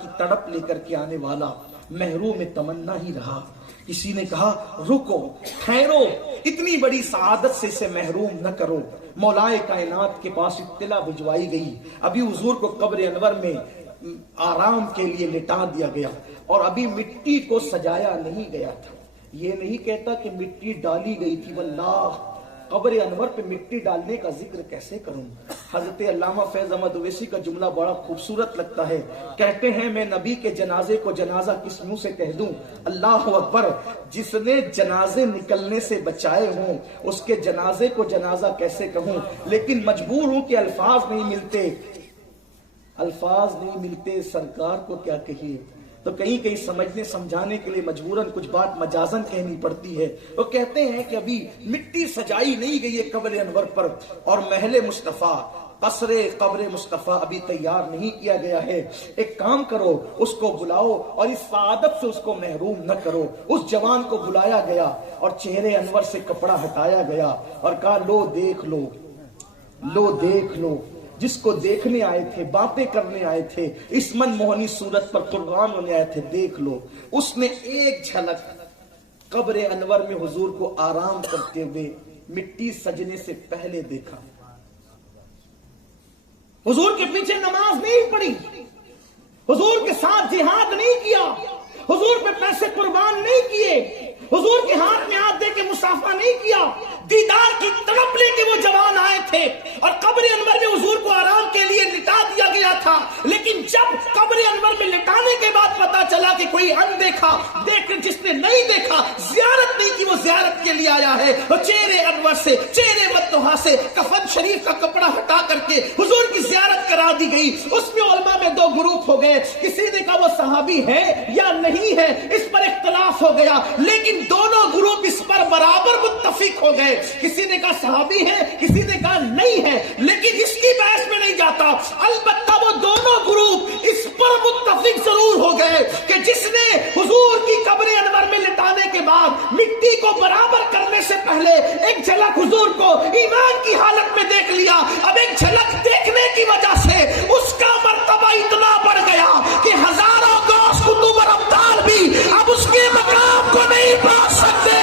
کی تڑپ لے کر کے آنے والا محروم تمنا ہی رہا. کسی نے کہا رکو، ٹھہرو، اتنی بڑی سعادت سے اسے محروم نہ کرو. مولائے کائنات کے پاس اطلاع بھجوائی گئی، ابھی حضور کو قبر انور میں آرام کے لیے لٹا دیا گیا اور ابھی مٹی کو سجایا نہیں گیا تھا. یہ نہیں کہتا کہ مٹی ڈالی گئی تھی، واللہ قبر انور پہ مٹی ڈالنے کا ذکر کیسے کروں. حضرت علامہ فیض احمد اویسی کا جملہ بڑا خوبصورت لگتا ہے. کہتے ہیں میں نبی کے جنازے کو جنازہ کس منہ سے کہہ دوں؟ اللہ اکبر. جس نے جنازے نکلنے سے بچائے ہوں اس کے جنازے کو جنازہ کیسے کہوں؟ لیکن مجبور ہوں کہ الفاظ نہیں ملتے سرکار کو کیا کہیے. تو کہیں سمجھنے سمجھانے کے لیے مجبوراً کچھ بات مجازن کہنی پڑتی ہے. وہ کہتے ہیں کہ ابھی مٹی سجائی نہیں گئی ہے قبر انور پر، اور محل مصطفیٰ، قصر قبر مصطفیٰ ابھی تیار نہیں کیا گیا ہے. ایک کام کرو، اس کو بلاؤ اور اس سعادت سے اس کو محروم نہ کرو. اس جوان کو بلایا گیا اور چہرے انور سے کپڑا ہٹایا گیا اور کہا لو دیکھ لو. جس کو دیکھنے آئے تھے، باتیں کرنے آئے تھے، اس من موہنی صورت پر قربان ہونے آئے تھے، دیکھ لو. اس نے ایک جھلک قبر انور میں حضور کو آرام کرتے ہوئے مٹی سجنے سے پہلے دیکھا. حضور کے پیچھے نماز نہیں پڑھی، حضور کے ساتھ جہاد نہیں کیا، حضور پہ پیسے قربان نہیں کیے، حضور کے ہاتھ میں ہاتھ دے کے مصافحہ نہیں کیا، دیدار کی تڑپ لے کے وہ جوان آئے تھے اور قبر انور میں حضور کو آرام کے لیے لٹا دیا گیا تھا، لیکن جب قبر انور میں لٹانے کے بعد پتا چلا کہ کوئی اندیکھا دیکھ کر جس نے نہیں دیکھا، زیارت نہیں کی، وہ زیارت کے لیے آیا ہے، اور چہرے انور سے، چہرے مدحہ سے کفن شریف کا کپڑا ہٹا کر کے حضور کی زیارت کرا دی گئی۔ اس میں علماء میں دو گروپ ہو گئے، کسی نے کہا وہ صحابی ہے یا نہیں ہے، اس پر اختلاف ہو گیا، لیکن دونوں گروپ اس پر برابر متفق ہو گئے، کسی نے کہا صحابی ہے، کسی نے کہا نہیں ہے، لیکن اس کی بحث میں نہیں جاتا، البتہ وہ دونوں گروپ اس پر متفق ضرور ہو گئے کہ جس نے حضور کی قبر انور میں لٹانے کے بعد مٹی کو برابر کرنے سے پہلے ایک جھلک حضور کو ایمان کی حالت میں دیکھ لیا، اب ایک جھلک دیکھنے کی وجہ سے اس کا مرتبہ اتنا بڑھ گیا کہ ہزاروں غوث قطب اور ابدال بھی اب اس کے مقام کو نہیں پہنچ سکتے۔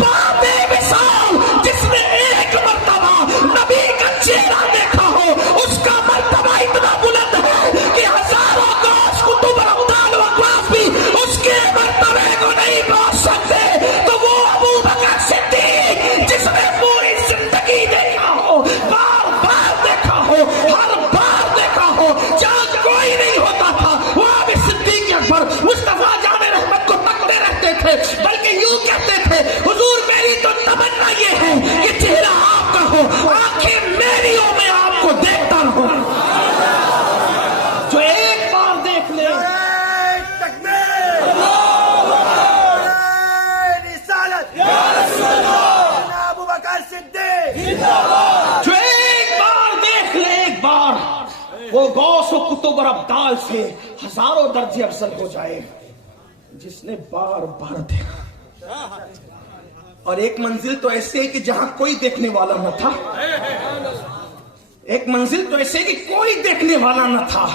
باب وصال جس نے ایک مرتبہ نبی کا چہرہ دیکھا ہو، اس کا مرتبہ اتنا بلند ہے کہ ہزاروں غوث قطب اور ابدال و اقواس بھی اس کے مرتبے کو نہیں پہنچ سکتے۔ تو وہ ابو بکر صدیق جس نے پوری زندگی دیکھا ہو، بار بار دیکھا ہو، ہر بار دیکھا ہو، جہاں کوئی نہیں ہوتا تھا وہاں بھی صدیق اکبر مصطفیٰ جان رحمت کو تکتے رہتے تھے، بلکہ یوں کہتے تھے حضور میری تو تمنا یہ ہے کہ چہرہ آپ کا ہو، آنکھیں میری ہو، میں آپ کو دیکھتا رہوں۔ جو ایک بار دیکھ لے، جو ایک بار دیکھ لے، ایک بار وہ غوث و قطب اور ابدال سے ہزاروں درجے افضل ہو جائے۔ جس نے بار بار دیکھا، اور ایک منزل تو ایسے ہے کہ جہاں کوئی دیکھنے والا نہ تھا، ایک منزل تو ایسے کہ کوئی دیکھنے والا نہ تھا،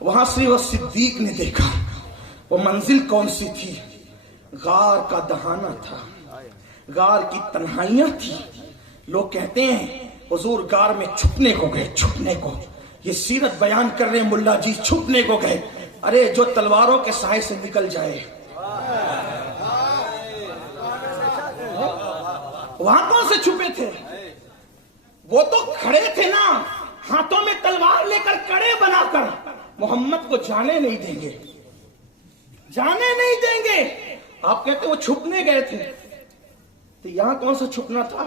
وہاں صرف وہ صدیق نے دیکھا۔ وہ منزل کون سی تھی؟ غار کا دہانہ تھا، غار کی تنہائیاں تھی۔ لوگ کہتے ہیں حضور غار میں چھپنے کو گئے، چھپنے کو، یہ سیرت بیان کر رہے ہیں ملا جی، چھپنے کو گئے۔ ارے جو تلواروں کے سائے سے نکل جائے، وہاں کون سے چھپے تھے؟ وہ تو کھڑے تھے نا، ہاتھوں میں تلوار لے کر کڑے بنا کر محمد کو جانے نہیں دیں گے، جانے نہیں دیں گے۔ آپ کہتے وہ چھپنے گئے تھے، تو یہاں کون سا چھپنا تھا؟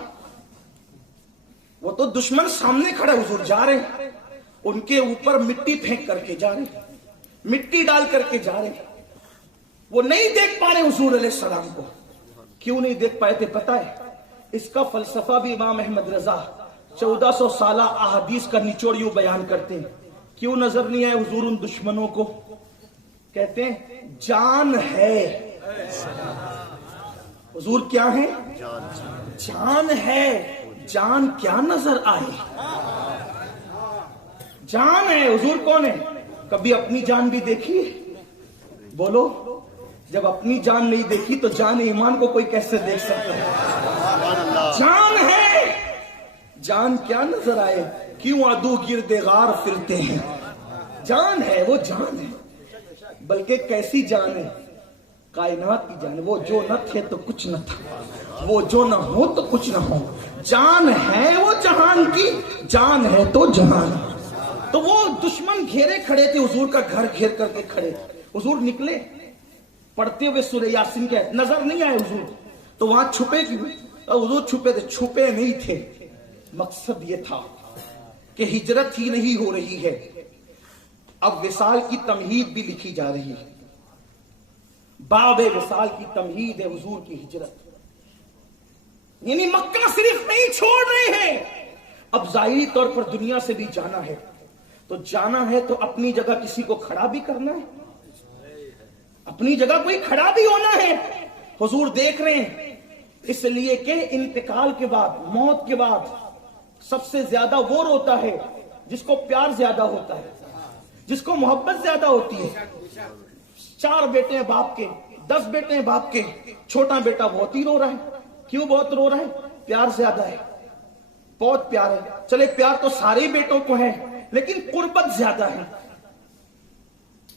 وہ تو دشمن سامنے کھڑے، حضور جا رہے ہیں، ان کے اوپر مٹی پھینک کر کے جا رہے، مٹی ڈال کر کے جا رہے، وہ نہیں دیکھ پا رہے حضور علیہ السلام کو۔ کیوں نہیں دیکھ پائے تھے پتہ ہے؟ اس کا فلسفہ بھی امام احمد رضا 1400 سالہ احادیث کا نچوڑ یوں بیان کرتے ہیں۔ کیوں نظر نہیں آئے حضور ان دشمنوں کو؟ کہتے ہیں جان ہے، حضور کیا ہے؟ جان ہے، جان کیا نظر آئے؟ جان ہے، حضور کون ہے؟ کبھی اپنی جان بھی دیکھی ہے؟ بولو، جب اپنی جان نہیں دیکھی تو جان ایمان کو کوئی کیسے دیکھ سکتا ہے؟ جان ہے، جان کیا نظر آئے؟ کیوں عدو گرد غار پھرتے ہیں؟ جان ہے، وہ جان ہے، بلکہ کیسی جان ہے؟ کائنات کی جان ہے، وہ جو نہ تھے تو کچھ نہ تھا، وہ جو نہ ہو تو کچھ نہ ہو، جان ہے وہ جہان کی، جان ہے تو جہان۔ تو وہ دشمن گھیرے کھڑے تھے، حضور کا گھر گھیر کر کے کھڑے، حضور نکلے پڑھتے ہوئے سورہ یاسین کے، نظر نہیں آئے حضور، تو وہاں چھپے کیوں؟ حضور چھپے تھے، چھپے نہیں تھے، مقصد یہ تھا کہ ہجرت ہی نہیں ہو رہی ہے، اب وصال کی تمہید بھی لکھی جا رہی ہے، باب وصال کی تمہید ہے حضور کی ہجرت، یعنی مکہ صرف نہیں چھوڑ رہے ہیں، اب ظاہری طور پر دنیا سے بھی جانا ہے، تو جانا ہے تو اپنی جگہ کسی کو کھڑا بھی کرنا ہے، اپنی جگہ کوئی کھڑا بھی ہونا ہے۔ حضور دیکھ رہے ہیں، اس لیے کہ انتقال کے بعد، موت کے بعد سب سے زیادہ وہ روتا ہے جس کو پیار زیادہ ہوتا ہے، جس کو محبت زیادہ ہوتی ہے۔ 4 بیٹے ہیں باپ کے، 10 بیٹے ہیں باپ کے، چھوٹا بیٹا بہت ہی رو رہا ہے۔ کیوں بہت رو رہا ہے؟ پیار زیادہ ہے، بہت پیار ہے۔ چلے پیار تو سارے بیٹوں کو ہے، لیکن قربت زیادہ ہے۔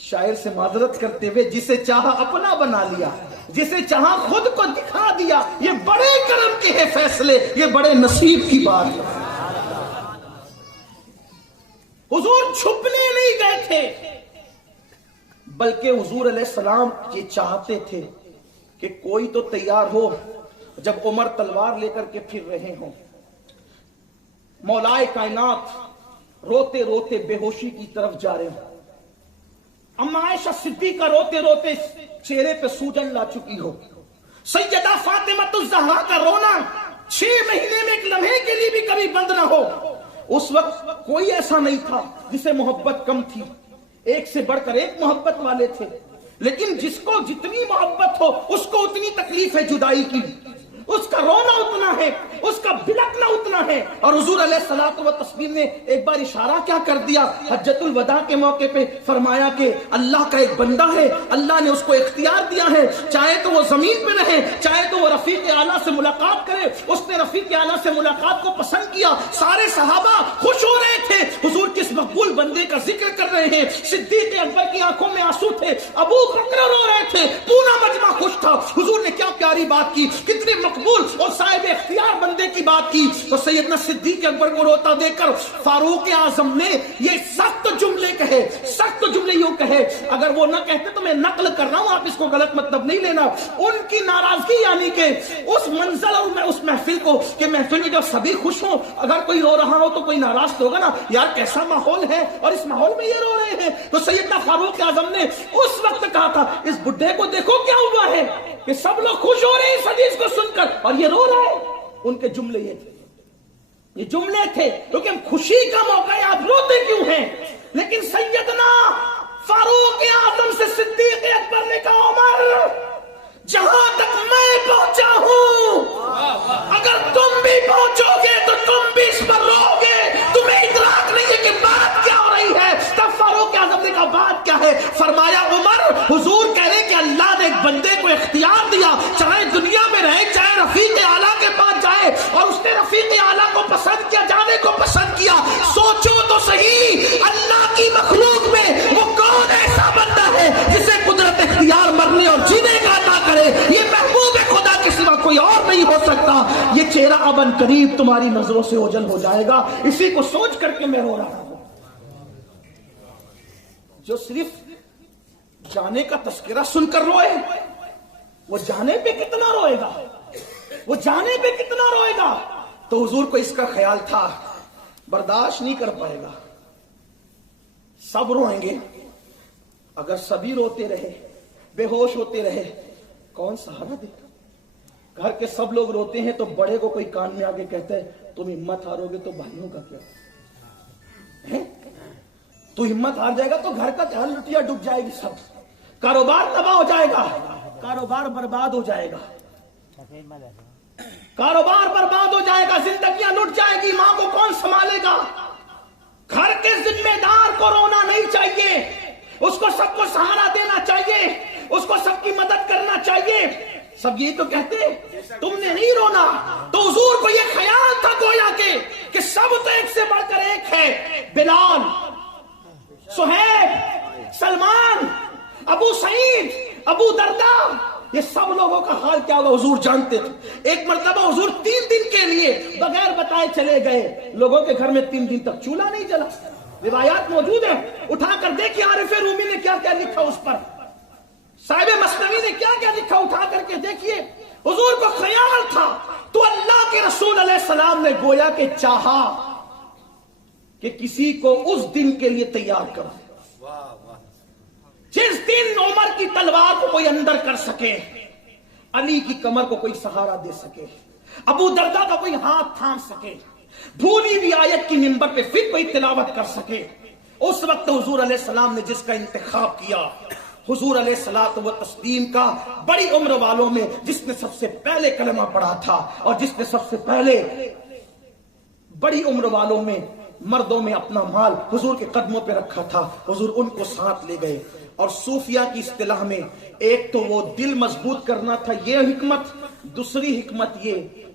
شاعر سے معذرت کرتے ہوئے جسے چاہا اپنا بنا لیا, جسے چاہا خود کو دکھا دیا. یہ بڑے کرم کے ہیں فیصلے, یہ بڑے نصیب کی بات ہے. حضور چھپنے نہیں گئے تھے, بلکہ حضور علیہ السلام یہ چاہتے تھے کہ کوئی تو تیار ہو جب عمر تلوار لے کر کے پھر رہے ہوں. مولائے کائنات روتے روتے بے ہوشی کی طرف جا رہے ہوں. اما عائشہ صدیقہ روتے روتے چہرے پہ سوجن لا چکی ہو. سیدہ فاطمہ الزہرا کا رونا 6 مہینے میں ایک لمحے کے لیے بھی کبھی بند نہ ہو. اس وقت کوئی ایسا نہیں تھا جسے محبت کم تھی, ایک سے بڑھ کر ایک محبت والے تھے. لیکن جس کو جتنی محبت ہو اس کو اتنی تکلیف ہے جدائی کی, اس کا رونا اتنا ہے, اس کا بلکنا اتنا ہے. اور حضور علیہ الصلوۃ والتسلیم نے ایک بار اشارہ کیا کر دیا حجۃ الوداع کے موقع پہ, فرمایا کہ اللہ کا ایک بندہ ہے, اللہ نے اس کو اختیار دیا ہے, چاہے تو وہ زمین پہ رہے, چاہے تو وہ رفیق اعلیٰ سے ملاقات کرے. اس نے رفیق اعلیٰ سے ملاقات کو پسند کیا. سارے صحابہ خوش ہو رہے تھے, حضور کس مقبول بندے کا ذکر کر رہے ہیں. صدیق اکبر کی آنکھوں میں آنسو تھے, ابو بکر رو رہے تھے, پورا مجمع خوش تھا. حضور نے کیا پیاری بات کی, کتنے مقبول اور صاحب اختیار بندے کی بات کی. تو سیدنا صدیق اکبر کو روتا دیکھ کر فاروق اعظم نے یہ سخت جملے کہے, سخت جملے یوں کہے, اگر وہ نہ کہتے تو میں نقل کر رہا ہوں, آپ اس کو غلط مطلب نہیں لینا. ان کی ناراضگی یعنی کہ اس منزل اور اس محفل کو, کہ محفل میں جب سبھی خوش ہوں اگر کوئی رو رہا ہو تو کوئی ناراض تو ہوگا نا, یار کیسا ماحول ہے اور اس ماحول میں یہ رو رہے ہیں. تو سیدنا فاروق اعظم نے اس وقت کہا تھا اس بڈھے کو دیکھو کیا ہوا ہے کہ سب لوگ خوش ہو رہے ہیں اس حدیث کو سن کر اور یہ رو رہا ہے. ان کے جملے یہ تھے, یہ جملے تھے, کیونکہ خوشی کا موقع ہے, آپ روتے کیوں ہیں. لیکن سیدنا فاروق اعظم سے صدیق اکبر نے کہا عمر جہاں تک میں پہنچا ہوں اگر تم بھی پہنچو گے تو تم بھی اس پر رو گے. تمہیں ادراک نہیں ہے کہ بات کیا ہو رہی ہے. تب فاروق اعظم نے کہا بات کیا ہے. فرمایا عمر حضور کہہ رہے کہ اللہ نے ایک بندے کو اختیار دیا, چاہے دنیا میں رہے چاہے رفیق اعلیٰ کے پاس جائے, اور اس نے رفیق اعلیٰ کو پسند کیا, جانے کو پسند کیا. سوچو تو صحیح اللہ کی مخلوق میں وہ کون ایسا بندہ ہے جسے قدرت اختیار مرنے اور جینے کا عطا کرے. یہ محبوب خدا کے سوا کوئی اور نہیں ہو سکتا. یہ چہرہ اب ان قریب تمہاری نظروں سے اوجھل ہو جائے گا. اسی کو سوچ کر کے میں رو رہا ہوں. جو صرف جانے کا تذکرہ سن کر روئے وہ جانے پہ کتنا روئے گا, وہ جانے پہ کتنا روئے گا. تو حضور کو اس کا خیال تھا برداشت نہیں کر پائے گا, سب روئیں گے. اگر سبھی روتے رہے بے ہوش ہوتے رہے کون سہارا دے گا. گھر کے سب لوگ روتے ہیں تو بڑے کو کوئی کان میں آگے کہتا ہے تم ہمت ہارو گے تو بھائیوں کا کیا ہے, تو ہمت ہار جائے گا تو گھر کا چہل لٹیا ڈوب جائے گی, سب کاروبار تباہ ہو جائے گا, کاروبار برباد ہو جائے گا, کاروبار برباد ہو جائے گا, زندگیاں لٹ جائے گی. ماں کو کون سنبھالے گا. گھر کے ذمہ دار کو رونا نہیں چاہیے, اس کو سب کو سہارا دینا چاہیے, اس کو سب کی مدد کرنا چاہیے. سب یہ تو کہتے تم نے نہیں رونا. تو حضور کو یہ خیال تھا گویا کہ سب تو ایک سے بڑھ کر ایک ہے. بلال, صہیب, سلمان, ابو سعید, ابو درداء, یہ سب لوگوں کا حال کیا ہوگا حضور جانتے تھے. ایک مرتبہ حضور 3 دن کے لیے بغیر بتائے چلے گئے. لوگوں کے گھر میں 3 دن تک چولہا نہیں جلا. روایات موجود ہیں, اٹھا کر دیکھیں عارف رومی نے کیا کیا لکھا اس پر, صاحب مثنوی نے کیا کیا لکھا, اٹھا کر کے دیکھیے. حضور کو خیال تھا تو اللہ کے رسول علیہ السلام نے گویا کہ چاہا کہ کسی کو اس دن کے لیے تیار کرو جس دن عمر کی تلوار کو کوئی اندر کر سکے, علی کی کمر کو کوئی سہارا دے سکے, ابو درداء کا کوئی ہاتھ تھام سکے, بھولی ہوئی آیت کی منبر پہ پھر کوئی تلاوت کر سکے. اس وقت حضور علیہ السلام نے جس کا انتخاب کیا, حضور علیہ الصلوۃ والتسلیم کا بڑی عمر والوں میں جس نے سب سے پہلے کلمہ پڑھا تھا اور جس نے سب سے پہلے بڑی عمر والوں میں مردوں میں اپنا مال حضور کے قدموں پہ رکھا تھا, حضور ان کو ساتھ لے گئے. اور صوفیہ کی اصطلاح میں ایک تو وہ دل مضبوط کرنا تھا, یہ حکمت. دوسری حکمت یہ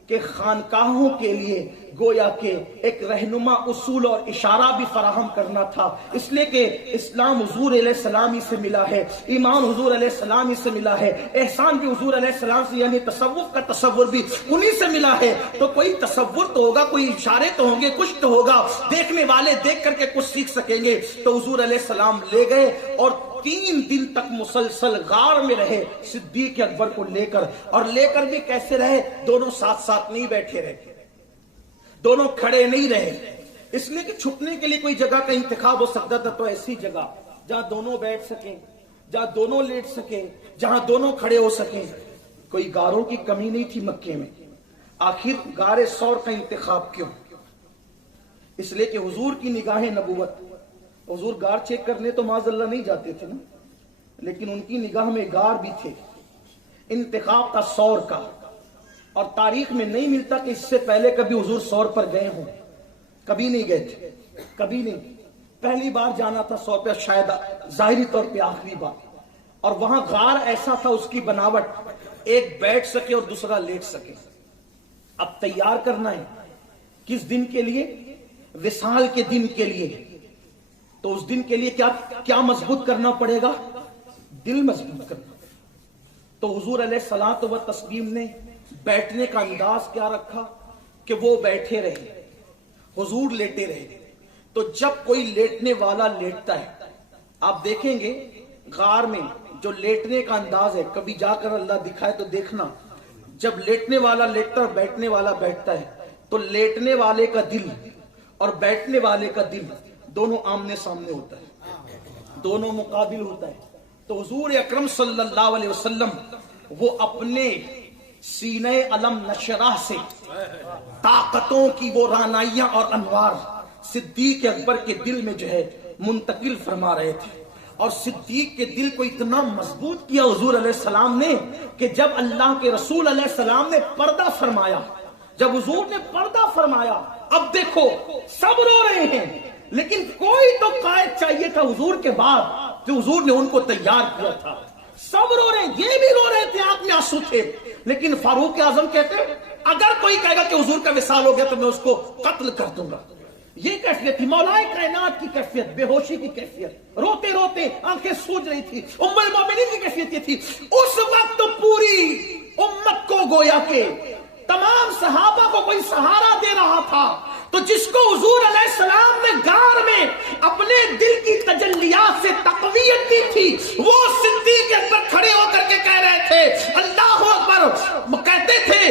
کہ خانقاہوں کے لیے گویا کہ ایک رہنما اصول اور اشارہ بھی فراہم کرنا تھا، اس لیے کہ اسلام حضور علیہ السلام ہی سے ملا ہے، ایمان حضور علیہ السلام ہی سے ملا ہے، احسان بھی حضور علیہ السلام سے، یعنی تصوف کا تصور بھی انہی سے ملا ہے، تو کوئی تصور تو ہوگا، کوئی اشارے تو ہوں گے، کچھ تو ہوگا، دیکھنے والے دیکھ کر کے کچھ سیکھ سکیں گے۔ تو حضور علیہ السلام لے گئے اور 3 دن تک مسلسل غار میں رہے صدیق اکبر کو لے کر، اور لے کر بھی کیسے رہے؟ دونوں ساتھ ساتھ نہیں بیٹھے رہے، دونوں کھڑے نہیں رہے، اس لیے کہ چھپنے کے لیے کوئی جگہ کا انتخاب ہو سکتا تھا، تو ایسی جگہ جہاں دونوں بیٹھ سکیں، جہاں دونوں لیٹ سکیں، جہاں دونوں کھڑے ہو سکیں۔ کوئی غاروں کی کمی نہیں تھی مکے میں، آخر غار ثور کا انتخاب کیوں؟ اس لیے کہ حضور کی نگاہ نبوت، حضور غار چیک کرنے تو معاذ اللہ نہیں جاتے تھے نا، لیکن ان کی نگاہ میں غار بھی تھے، انتخاب تھا ثور کا، اور تاریخ میں نہیں ملتا کہ اس سے پہلے کبھی حضور ثور پر گئے ہوں، کبھی نہیں گئے تھے، کبھی نہیں، پہلی بار جانا تھا ثور پہ، شاید ظاہری طور پہ آخری بار، اور وہاں غار ایسا تھا اس کی بناوٹ ایک بیٹھ سکے اور دوسرا لیٹ سکے۔ اب تیار کرنا ہے کس دن کے لیے؟ وصال کے دن کے لیے، تو اس دن کے لیے کیا مضبوط کرنا پڑے گا؟ دل مضبوط کرنا۔ تو حضور علیہ الصلوۃ والتسلیم نے بیٹھنے کا انداز کیا رکھا کہ وہ بیٹھے رہے، حضور لیٹے رہے۔ تو جب کوئی لیٹنے والا لیٹتا ہے، آپ دیکھیں گے غار میں جو لیٹنے کا انداز ہے، کبھی جا کر اللہ دکھائے تو دیکھنا، جب لیٹنے والا لیٹتا ہے اور بیٹھنے والا بیٹھتا ہے، تو لیٹنے والے کا دل اور بیٹھنے والے کا دل دونوں آمنے سامنے ہوتا ہے، دونوں مقابل ہوتا ہے۔ تو حضور اکرم صلی اللہ علیہ وسلم وہ اپنے سینہ علم نشرح سے طاقتوں کی وہ رانائیاں اور انوار صدیق اکبر کے دل میں جو ہے منتقل فرما رہے تھے، اور صدیق کے دل کو اتنا مضبوط کیا حضور علیہ السلام نے کہ جب اللہ کے رسول علیہ السلام نے پردہ فرمایا، جب حضور نے پردہ فرمایا، اب دیکھو سب رو رہے ہیں، لیکن کوئی تو قائد چاہیے تھا حضور کے بعد، جو حضور نے ان کو تیار کیا تھا۔ سب رو رہے ہیں، یہ بھی رو رہے تھے، آنکھ میں آنسو تھے، لیکن فاروق اعظم کہتے اگر کوئی کہے گا کہ حضور کا وصال ہو گیا تو میں اس کو قتل کر دوں گا۔ یہ کیفیت تھی مولا کائنات کی کیفیت، بے ہوشی کی کیفیت، روتے روتے آنکھیں سوج رہی تھی۔ ام المومنین کی کیفیت یہ تھی، اس وقت پوری امت کو گویا کہ تمام صحابہ کو کوئی سہارا دے رہا تھا، تو جس کو حضور علیہ السلام نے غار میں اپنے دل کی تجلیات سے تقویت دی تھی، وہ صدیق اکبر کھڑے ہو کر کے کہہ رہے تھے اللہ اکبر، کہتے تھے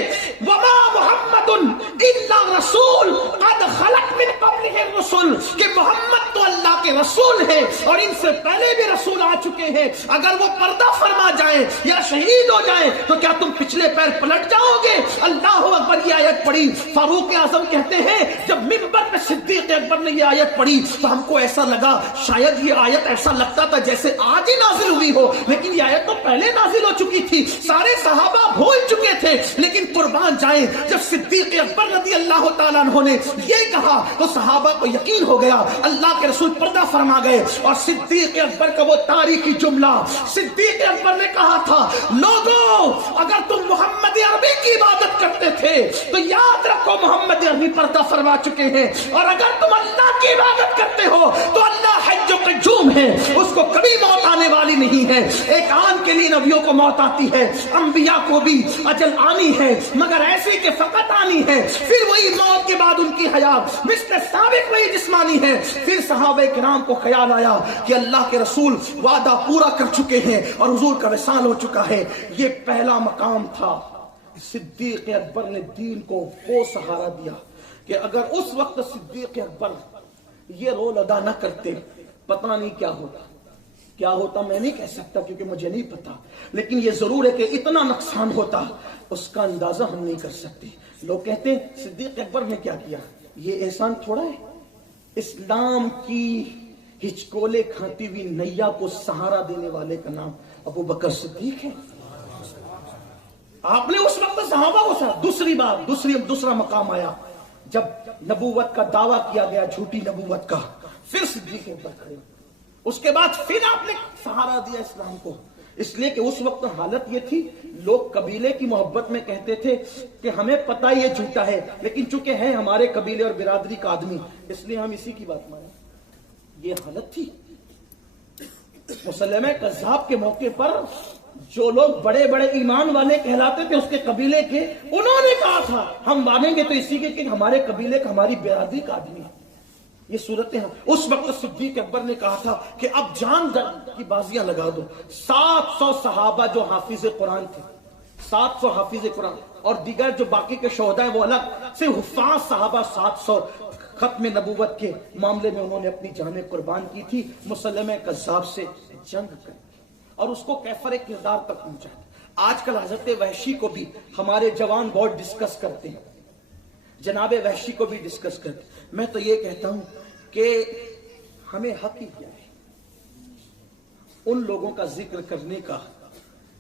وما محمد الا رسول قد خلت من قبلہ الرسل، کہ محمد تو اللہ کے رسول ہیں اور ان سے پہلے بھی رسول آ چکے ہیں، اگر وہ پردہ فرما جائیں یا شہید ہو جائیں تو کیا تم پچھلے پیر پلٹ جاؤ گے؟ اللہ اکبر، یہ آیت پڑھی۔ فاروق اعظم کہتے ہیں جب منبر پہ صدیق اکبر نے یہ آیت پڑھی تو ہم کو ایسا لگا، شاید یہ آیت ایسا لگتا تھا جیسے آج ہی نازل ہوئی ہو، لیکن یہ آیت تو پہلے نازل ہو چکی تھی، سارے صحابہ بھول چکے تھے، لیکن قربان جائیں جب صدیق اکبر رضی اللہ تعالیٰ عنہ نے یہ کہا تو صحابہ کو یقین ہو گیا، اللہ کے رسول پردہ فرما گئے۔ اور صدیق اکبر کا وہ تاریخی جملہ صدیق اکبر نے کہا تھا، لوگوں اگر تم محمد عربی کی عبادت کرتے تھے تو یاد رکھو محمد عربی پردہ فرما چکے ہیں، اور اگر تم اللہ کی عبادت کرتے ہو تو اللہ حی و قیوم ہے، اس کو کبھی موت آنے والی نہیں ہے۔ ایک آن کے لیے نبیوں کو موت آتی ہے، انبیاء کو بھی اجل آنی ہے، مگر ایسی کہ فقط آنی ہے، پھر وہی موت کے بعد ان کی حیات مثل سابق وہی جسمانی ہے۔ پھر صحابہ کرام کو خیال آیا کہ اللہ کے رسول وعدہ پورا کر چکے ہیں اور حضور کا وصال ہو چکا ہے۔ یہ پہلا مقام تھا، صدیق اکبر نے دین کو وہ سہارا دیا کہ اگر اس وقت صدیق اکبر یہ رول ادا نہ کرتے پتہ نہیں کیا ہوتا میں نہیں کہہ سکتا کیونکہ مجھے نہیں پتا، لیکن یہ ضرور ہے کہ اتنا نقصان ہوتا اس کا اندازہ ہم نہیں کر سکتے۔ لوگ کہتے ہیں صدیق اکبر نے کیا کیا، یہ احسان تھوڑا ہے، اسلام کی ہچکولے کھاتی ہوئی نیا کو سہارا دینے والے کا نام ابو بکر صدیق ہے۔ آپ نے اس وقت صحابہ کو ساتھ دوسرا مقام آیا جب نبوت کا دعویٰ کیا گیا، جھوٹی نبوت کا، پھر صدیق اکبر کھڑے، اس کے بعد پھر آپ نے سہارا دیا اسلام کو، اس لیے کہ اس وقت حالت یہ تھی، لوگ قبیلے کی محبت میں کہتے تھے کہ ہمیں پتہ یہ جھوٹا ہے، لیکن چونکہ ہے ہمارے قبیلے اور برادری کا آدمی اس لیے ہم اسی کی بات مانیں. یہ حالت تھی. مسلمہ کذاب کے موقع پر جو لوگ بڑے بڑے ایمان والے کہلاتے تھے اس کے قبیلے کے، انہوں نے کہا تھا ہم مانیں گے تو اسی کے کہ ہمارے قبیلے کا، ہماری برادری کا آدمی ہے. یہ صورتیں ہیں. اس وقت صدیق اکبر نے کہا تھا کہ اب جان کی بازیاں لگا دو. 700 صحابہ جو حافظ قرآن تھے، 700 حافظ قرآن، اور دیگر جو باقی کے شہداء ہیں وہ الگ، صرف حفاظ صحابہ 700 ختم نبوت کے معاملے میں انہوں نے اپنی جانیں قربان کی تھی مسلمہ کذاب سے جنگ کر، اور اس کو کیفر کردار تک پہنچایا. آج کل حضرت وحشی کو بھی ہمارے جوان بہت ڈسکس کرتے ہیں، جناب وحشی کو بھی ڈسکس کرتے ہیں. میں تو یہ کہتا ہوں کہ ہمیں حق ہی کیا ہے ان لوگوں کا ذکر کرنے کا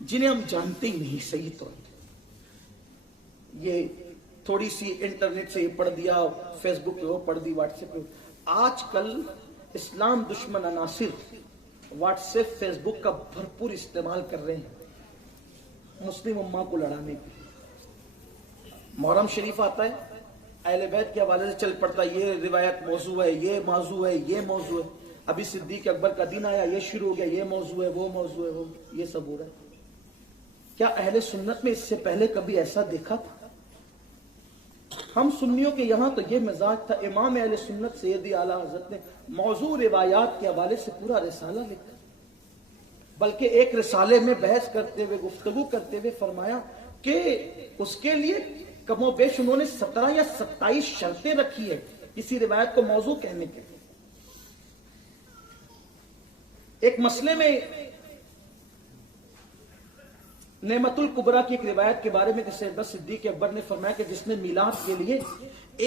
جنہیں ہم جانتے ہی نہیں صحیح طور پر. یہ تھوڑی سی انٹرنیٹ سے یہ پڑھ دیا، فیس بک پہ وہ پڑھ دی، واٹس ایپ پہ. آج کل اسلام دشمن عناصر واٹس ایپ فیس بک کا بھرپور استعمال کر رہے ہیں مسلم امہ کو لڑانے کے. محرم شریف آتا ہے، اہل بیت کے حوالے سے چل پڑتا ہے، یہ روایت موضوع ہے، یہ موضوع ہے، یہ موضوع ہے. ابھی صدیق اکبر کا دن آیا، یہ شروع ہو گیا، یہ موضوع ہے، وہ موضوع ہے، وہ یہ سب ہو رہا ہے. کیا اہل سنت میں اس سے پہلے کبھی ایسا دیکھا تھا؟ ہم سنیوں کے یہاں تو یہ مزاج تھا. امام اہل سنت سیدی اعلیٰ حضرت نے موضوع روایات کے حوالے سے پورا رسالہ لکھا، بلکہ ایک رسالے میں بحث کرتے ہوئے، گفتگو کرتے ہوئے فرمایا کہ اس کے لیے کم و بیش انہوں نے 17 یا 27 شرطیں رکھی ہے کسی روایت کو موضوع کہنے کے. ایک مسئلے میں نعمت الکبریٰ کی ایک روایت کے بارے میں کہ سیدنا صدیق اکبر نے فرمایا کہ جس نے میلاد کے لیے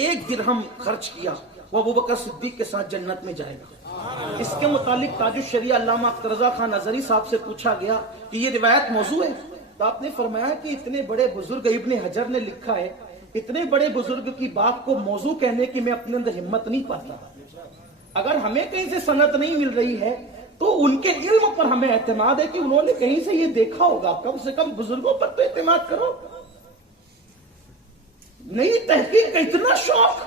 1 درہم خرچ کیا وہ ابوبکر صدیق کے ساتھ جنت میں جائے گا. اس کے متعلق تاج الشریعہ علامہ اختر رضا خان نظری صاحب سے پوچھا گیا کہ یہ روایت موضوع ہے، تو آپ نے فرمایا کہ اتنے بڑے بزرگ، ابن حجر نے لکھا ہے، اتنے بڑے بزرگ کی بات کو موضوع کہنے کی میں اپنے اندر ہمت نہیں پاتا. اگر ہمیں کہیں سے سند نہیں مل رہی ہے تو ان کے علم پر ہمیں اعتماد ہے کہ انہوں نے کہیں سے یہ دیکھا ہوگا. کم سے کم بزرگوں پر تو اعتماد کرو. نئی تحقیق کا اتنا شوق،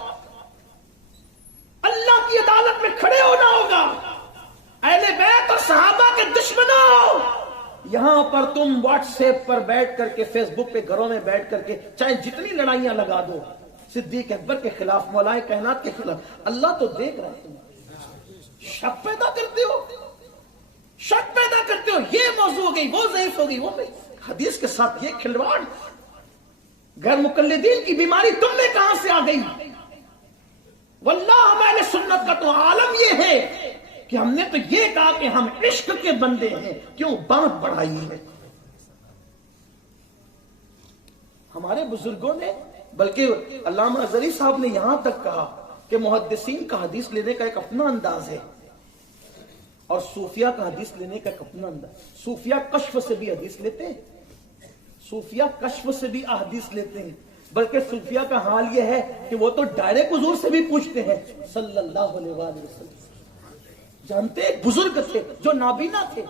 اللہ کی عدالت میں کھڑے ہونا ہوگا. اہل بیت اور صحابہ کے دشمنوں، یہاں پر تم واٹس ایپ پر بیٹھ کر کے، فیس بک پہ گھروں میں بیٹھ کر کے چاہے جتنی لڑائیاں لگا دو صدیق اکبر کے خلاف، مولائے کائنات کے خلاف، اللہ تو دیکھ رہا ہے. تم شک پیدا کرتے ہو، شک پیدا کرتے ہو، یہ موضوع ہو گئی، وہ ضعیف ہو گئی، وہ نہیں. حدیث کے ساتھ یہ کھلواڑ، غیر مقلدین کی بیماری تم میں کہاں سے آ گئی؟ واللہ ہمارے سنت کا تو عالم یہ ہے کہ ہم نے تو یہ کہا کہ ہم عشق کے بندے ہیں، کیوں بانٹ بڑھائی ہے ہمارے بزرگوں نے. بلکہ علامہ ازہری صاحب نے یہاں تک کہا کہ محدثین کا حدیث لینے کا ایک اپنا انداز ہے اور صوفیہ کا حدیث لینے کا ایک اپنا انداز. صوفیہ کشف سے بھی حدیث لیتے ہیں، صوفیہ کشف سے بھی احادیث لیتے ہیں. بلکہ صوفیہ کا حال یہ ہے کہ وہ تو ڈائریکٹ حضور سے بھی پوچھتے ہیں صلی اللہ علیہ وآلہ وسلم. جانتے ایک بزرگ تھے جو نابینا تھے،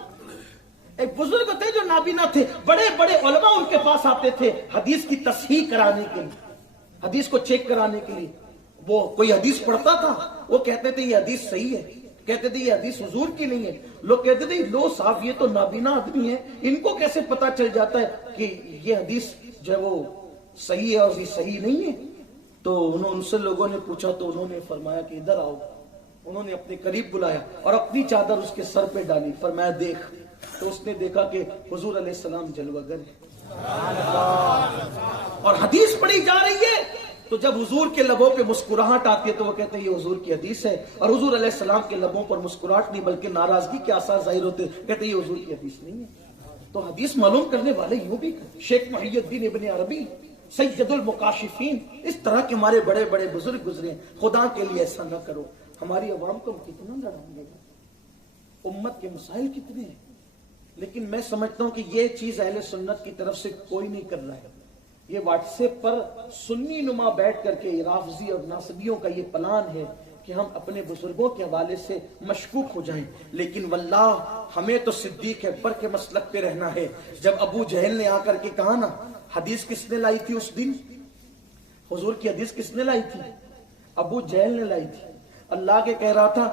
ایک بزرگ تھے جو نابینا تھے. بڑے بڑے علماء ان کے پاس آتے تھے حدیث کی تصحیح کرانے کے لیے، حدیث کو چیک کرانے کے لیے. وہ کوئی حدیث پڑھتا تھا، وہ کہتے تھے یہ حدیث صحیح ہے، کہتے تھے یہ حدیث حضور کی نہیں ہے. لوگ کہتے تھے لو صاحب یہ تو نابینا آدمی ہے، ان کو کیسے پتا چل جاتا ہے کہ یہ حدیث جو ہے وہ صحیح ہے اور یہ صحیح نہیں ہے. تو ان سے لوگوں نے پوچھا تو انہوں نے فرمایا کہ ادھر آؤ. انہوں نے اپنے قریب بلایا اور اپنی چادر اس کے سر پہ ڈالی، فرمایا دیکھ. تو اس نے دیکھا کہ حضور علیہ السلام جلوہ گر ہے اور حدیث پڑھی جا رہی ہے. تو جب حضور کے لبوں پہ مسکراہٹ آتی ہے تو وہ کہتے ہیں یہ حضور کی حدیث ہے، اور حضور علیہ السلام کے لبوں پر مسکراہٹ نہیں بلکہ ناراضگی کے آثار ظاہر ہوتے، کہتے ہیں یہ حضور کی حدیث نہیں ہے. تو حدیث معلوم کرنے والے یوں بھی شیخ محی الدین ابن عربی، سید المکاشفین، اس طرح کے ہمارے بڑے بڑے بزرگ گزرے. خدا کے لیے ایسا نہ کرو. ہماری عوام کو کتنا لڑائیں گے، امت کے مسائل کتنے ہیں. لیکن میں سمجھتا ہوں کہ یہ چیز اہل سنت کی طرف سے کوئی نہیں کر رہا ہے. یہ واٹس ایپ پر سنی نما بیٹھ کر کے رافضی اور ناصبیوں کا یہ پلان ہے کہ ہم اپنے بزرگوں کے حوالے سے مشکوک ہو جائیں، لیکن واللہ ہمیں تو صدیق اکبر کے مسلک پہ رہنا ہے۔ جب ابو جہل نے آ کر کے کہا نا، حدیث کس نے لائی تھی اس دن؟ حضور کی حدیث کس نے لائی تھی؟ ابو جہل نے لائی تھی۔ اللہ کے کہہ رہا تھا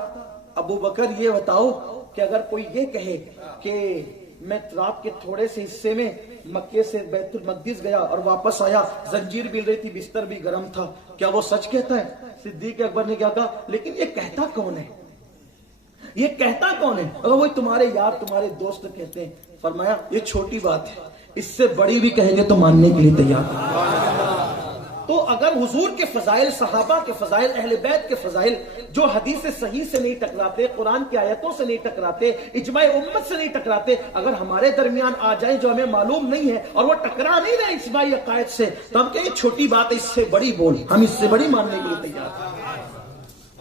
ابو بکر یہ بتاؤ کہ اگر کوئی یہ کہے کہ میں رات کے تھوڑے سے حصے میں مکے سے بیت المقدس گیا اور واپس آیا، زنجیر بھی رہی تھی، بستر بھی گرم تھا، کیا وہ سچ کہتا ہے؟ صدیق اکبر نے کیا کہا، لیکن یہ کہتا کون ہے؟ یہ کہتا کون ہے؟ اگر وہ تمہارے یار تمہارے دوست کہتے ہیں، فرمایا یہ چھوٹی بات ہے، اس سے بڑی بھی کہیں گے تو ماننے کے لیے تیار۔ تو اگر حضور کے فضائل، صحابہ کے فضائل، اہل بیت کے فضائل جو حدیث صحیح سے نہیں ٹکراتے، قرآن کی آیتوں سے نہیں ٹکراتے، اجماع امت سے نہیں ٹکراتے، اگر ہمارے درمیان آ جائیں جو ہمیں معلوم نہیں ہے اور وہ ٹکرا نہیں رہے اجماعی عقائد سے، تو ہم کہیں چھوٹی بات ہے، اس سے بڑی بول، ہم اس سے بڑی ماننے کے لیے تیار ہیں۔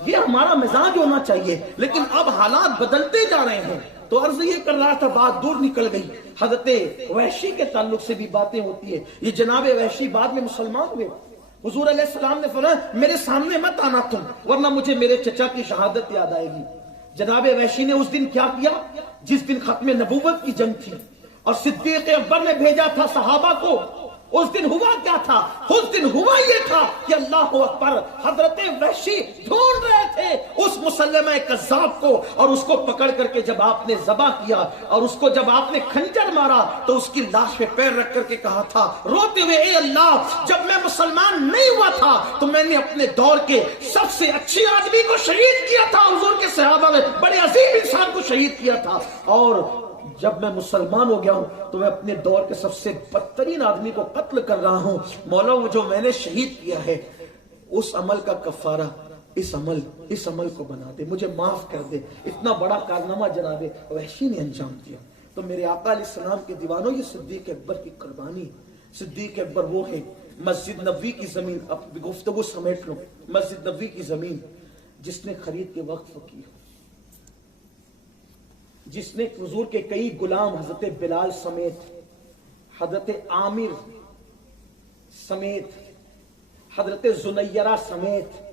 یہ ہمارا مزاج ہونا چاہیے، لیکن اب حالات بدلتے جا رہے ہیں۔ تو عرض یہ کر رہا تھا، بات دور نکل گئی، حضرت وحشی کے تعلق سے بھی باتیں ہوتی ہے۔ یہ جناب وحشی بعد میں مسلمان ہوئے، حضور علیہ السلام نے فرمایا میرے سامنے مت آنا تم، ورنہ مجھے میرے چچا کی شہادت یاد آئے گی۔ جناب وحشی نے اس دن کیا کیا؟ جس دن ختم نبوت کی جنگ تھی اور صدیق اکبر نے بھیجا تھا صحابہ کو، اس دن ہوا کیا تھا؟ اس دن ہوا یہ تھا کہ اللہ اکبر، حضرت وحشی ڈھونڈ رہے تھے اس مسلمہ کذاب کو، اور اس کو پکڑ کر کے جب آپ نے ذبح کیا اور اس کو جب آپ نے خنجر مارا تو اس کی لاش پہ پیر رکھ کر کے کہا تھا روتے ہوئے، اے اللہ، جب میں مسلمان نہیں ہوا تھا تو میں نے اپنے دور کے سب سے اچھے آدمی کو شہید کیا تھا، حضور کے صحابہ میں بڑے عظیم انسان کو شہید کیا تھا، اور جب میں مسلمان ہو گیا ہوں تو میں اپنے دور کے سب سے بدترین آدمی کو قتل کر رہا ہوں۔ مولا وہ جو میں نے شہید کیا ہے اس عمل کا کفارہ اس عمل کو بنا دے، مجھے معاف کر دے۔ اتنا بڑا کارنامہ جناب وحشی نے انجام دیا۔ تو میرے آقا علیہ السلام کے دیوانوں، یہ صدیق اکبر کی قربانی۔ صدیق اکبر وہ ہے، مسجد نبوی کی زمین، اب گفتگو سمیٹ لو، مسجد نبوی کی زمین جس نے خرید کے وقف کی، جس نے حضور کے کئی غلام حضرت بلال سمیت، حضرت عامر سمیت، حضرت زنیرہ سمیت،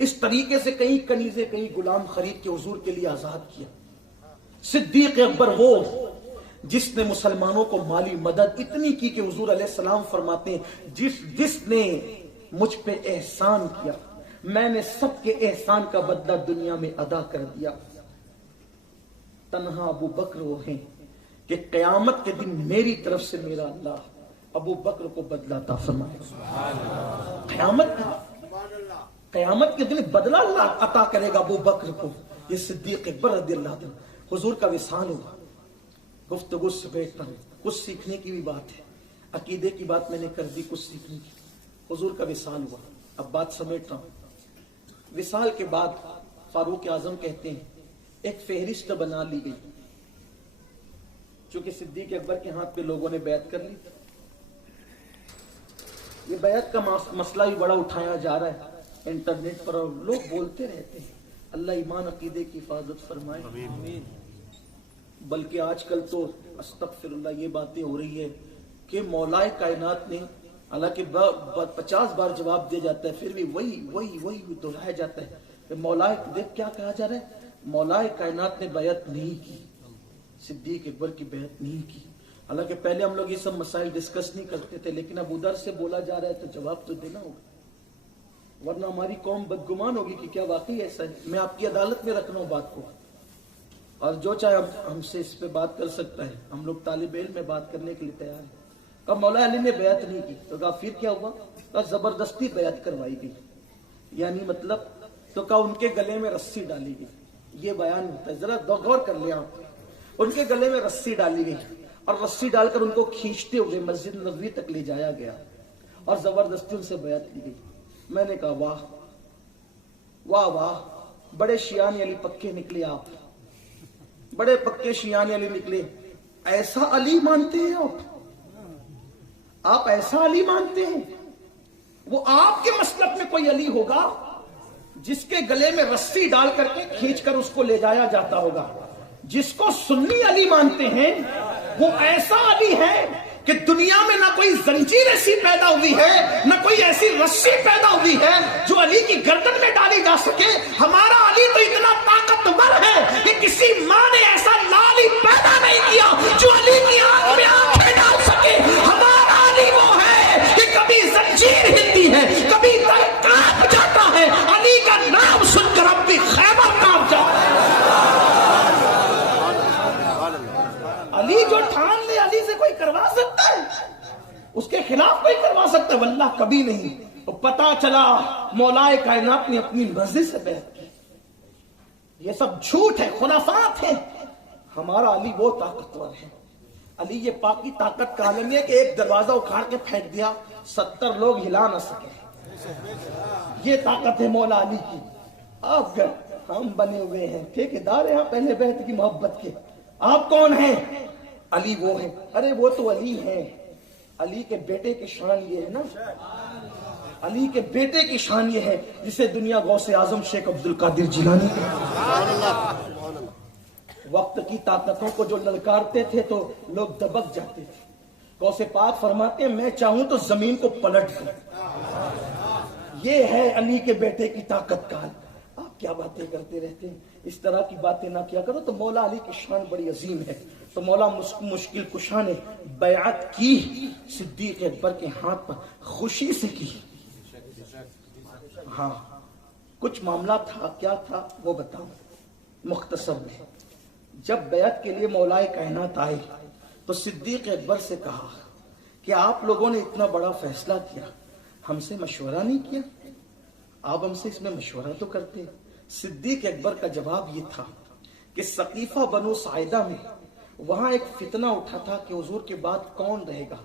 اس طریقے سے کئی کنیزیں، کئی غلام خرید کے حضور کے لیے آزاد کیا۔ صدیق اکبر وہ جس نے مسلمانوں کو مالی مدد اتنی کی کہ حضور علیہ السلام فرماتے ہیں جس نے مجھ پہ احسان کیا میں نے سب کے احسان کا بدلہ دنیا میں ادا کر دیا۔ تنہا ابو بکر وہ ہیں کہ قیامت کے دن میری طرف سے میرا اللہ ابو بکر کو بدلہ عطا فرمائے۔ قیامت کے دن بدلہ اللہ عطا کرے گا ابو بکر کو۔ یہ صدیق اکبر رضی اللہ عنہ، حضور کا وصال ہوا۔ گفتگو سے بیٹھتا ہوں، کچھ سیکھنے کی بھی بات ہے، عقیدے کی بات میں نے کر دی، کچھ سیکھنے کی۔ حضور کا وصال ہوا، اب بات سمیٹتا ہوں۔ وصال کے بعد فاروق اعظم کہتے ہیں ایک فہرست بنا لی گئی، چونکہ صدیق اکبر کے ہاتھ پہ لوگوں نے بیعت کر لی۔ یہ بیعت کا مسئلہ بھی بڑا اٹھایا جا رہا ہے انٹرنیٹ پر، اور لوگ بولتے رہتے ہیں، اللہ ایمان عقیدے کی حفاظت فرمائے۔ بلکہ آج کل تو استغفر اللہ یہ باتیں ہو رہی ہے کہ مولائے کائنات نے، حالانکہ 50 بار جواب دیا جاتا ہے پھر بھی وہی دہرایا جاتا ہے کہ مولائے، دیکھ کیا کہا جا رہا ہے، مولائے کائنات نے بیعت نہیں کی، صدیق اکبر کی بیعت نہیں کی۔ حالانکہ پہلے ہم لوگ یہ سب مسائل ڈسکس نہیں کرتے تھے، لیکن اب ادھر سے بولا جا رہا ہے تو جواب تو دینا ہوگا، ورنہ ہماری قوم بدگمان ہوگی کہ کیا واقعی ایسا ہے۔ میں آپ کی عدالت میں رکھ رہا ہوں بات کو، اور جو چاہے ہم سے اس پہ بات کر سکتا ہے، ہم لوگ طالب علم میں بات کرنے کے لیے تیار ہیں۔ کہا مولا علی نے بیعت نہیں کی، تو کہا پھر کیا ہوا؟ کہا زبردستی بیعت کروائی گئی، یعنی مطلب، تو کہا ان کے گلے میں رسی ڈالی گئی۔ یہ بیان ہوتا ہے، ذرا غور کر لیں آپ، ان کے گلے میں رسی ڈالی گئی اور رسی ڈال کر ان کو کھینچتے ہوئے مسجد نبوی تک لے جایا گیا اور زبردستی ان سے بیعت کی گئی۔ میں نے کہا واہ واہ واہ، بڑے شیعان علی پکے نکلے آپ، بڑے پکے شیعان علی نکلے۔ ایسا علی مانتے ہیں آپ ایسا علی مانتے ہیں؟ وہ آپ کے مسلک میں کوئی علی ہوگا جس کے گلے میں رسی ڈال کر کے کھینچ کر اس کو لے جایا جاتا ہوگا؟ جس کو سنی علی مانتے ہیں وہ ایسا علی ہے کہ دنیا میں نہ کوئی زنجیر ایسی پیدا ہوئی ہے, نہ کوئی ایسی رسی پیدا ہوئی ہے جو علی کی گردن میں ڈالی جا سکے. ہمارا علی تو اتنا طاقتور ہے کہ کسی ماں نے ایسا لال ہی پیدا نہیں کیا جو علی کی آنکھ میں آنکھیں ڈال سکے. ہمارا علی وہ ہے کہ کبھی زنجیر ہلتی ہے, کبھی در کانپ جاتا ہے. علی کا نام سن کر اب بھی خیمہ کانپ جاتا ہے. علی جو ٹھان لے علی سے کوئی کروا سکتا ہے, اس کے خلاف کوئی کروا سکتا ہے؟ واللہ کبھی نہیں. تو پتا چلا مولا کائنات نے اپنی مرضی سے بیعت کی. یہ سب جھوٹ ہے, خرافات ہے. ہمارا علی وہ طاقتور ہے. علی یہ پاکی طاقت کا عالم ہے کہ ایک دروازہ اکھاڑ کے پھینک دیا, 70 لوگ ہلا نہ سکے. یہ طاقت ہے مولا علی کی. آپ ہم بنے ہوئے ہیں ٹھیکیدار ہیں پہلے بیعت کی محبت کے. آپ کون ہیں؟ علی وہ ہیں. ارے وہ تو علی ہیں. علی کے بیٹے کی شان یہ ہے نا, علی کے بیٹے کی شان یہ ہے جسے دنیا غوث اعظم شیخ عبد القادر جیلانی وقت کی طاقتوں کو جو للکارتے تھے تو لوگ دبک جاتے تھے. غوث پاک فرماتے ہیں میں چاہوں تو زمین کو پلٹ دوں. یہ ہے علی کے بیٹے کی طاقت کا حال. آپ کیا باتیں کرتے رہتے ہیں, اس طرح کی باتیں نہ کیا کرو. تو مولا علی کی شان بڑی عظیم ہے. تو مولا مشکل کشا نے بیعت کی, صدیق اکبر کے ہاتھ پر خوشی سے کی. ہاں کچھ معاملہ تھا, کیا تھا وہ بتاؤں مختصر میں. جب بیعت کے لیے مولا کائنات آئے تو صدیق اکبر سے کہا کہ آپ لوگوں نے اتنا بڑا فیصلہ کیا, ہم سے مشورہ نہیں کیا؟ آپ ہم سے اس میں مشورہ تو کرتے. صدیق اکبر کا جواب یہ تھا کہ ثقیفہ بنو ساعدہ میں وہاں ایک فتنہ اٹھا تھا کہ حضور کے بعد کون رہے گا.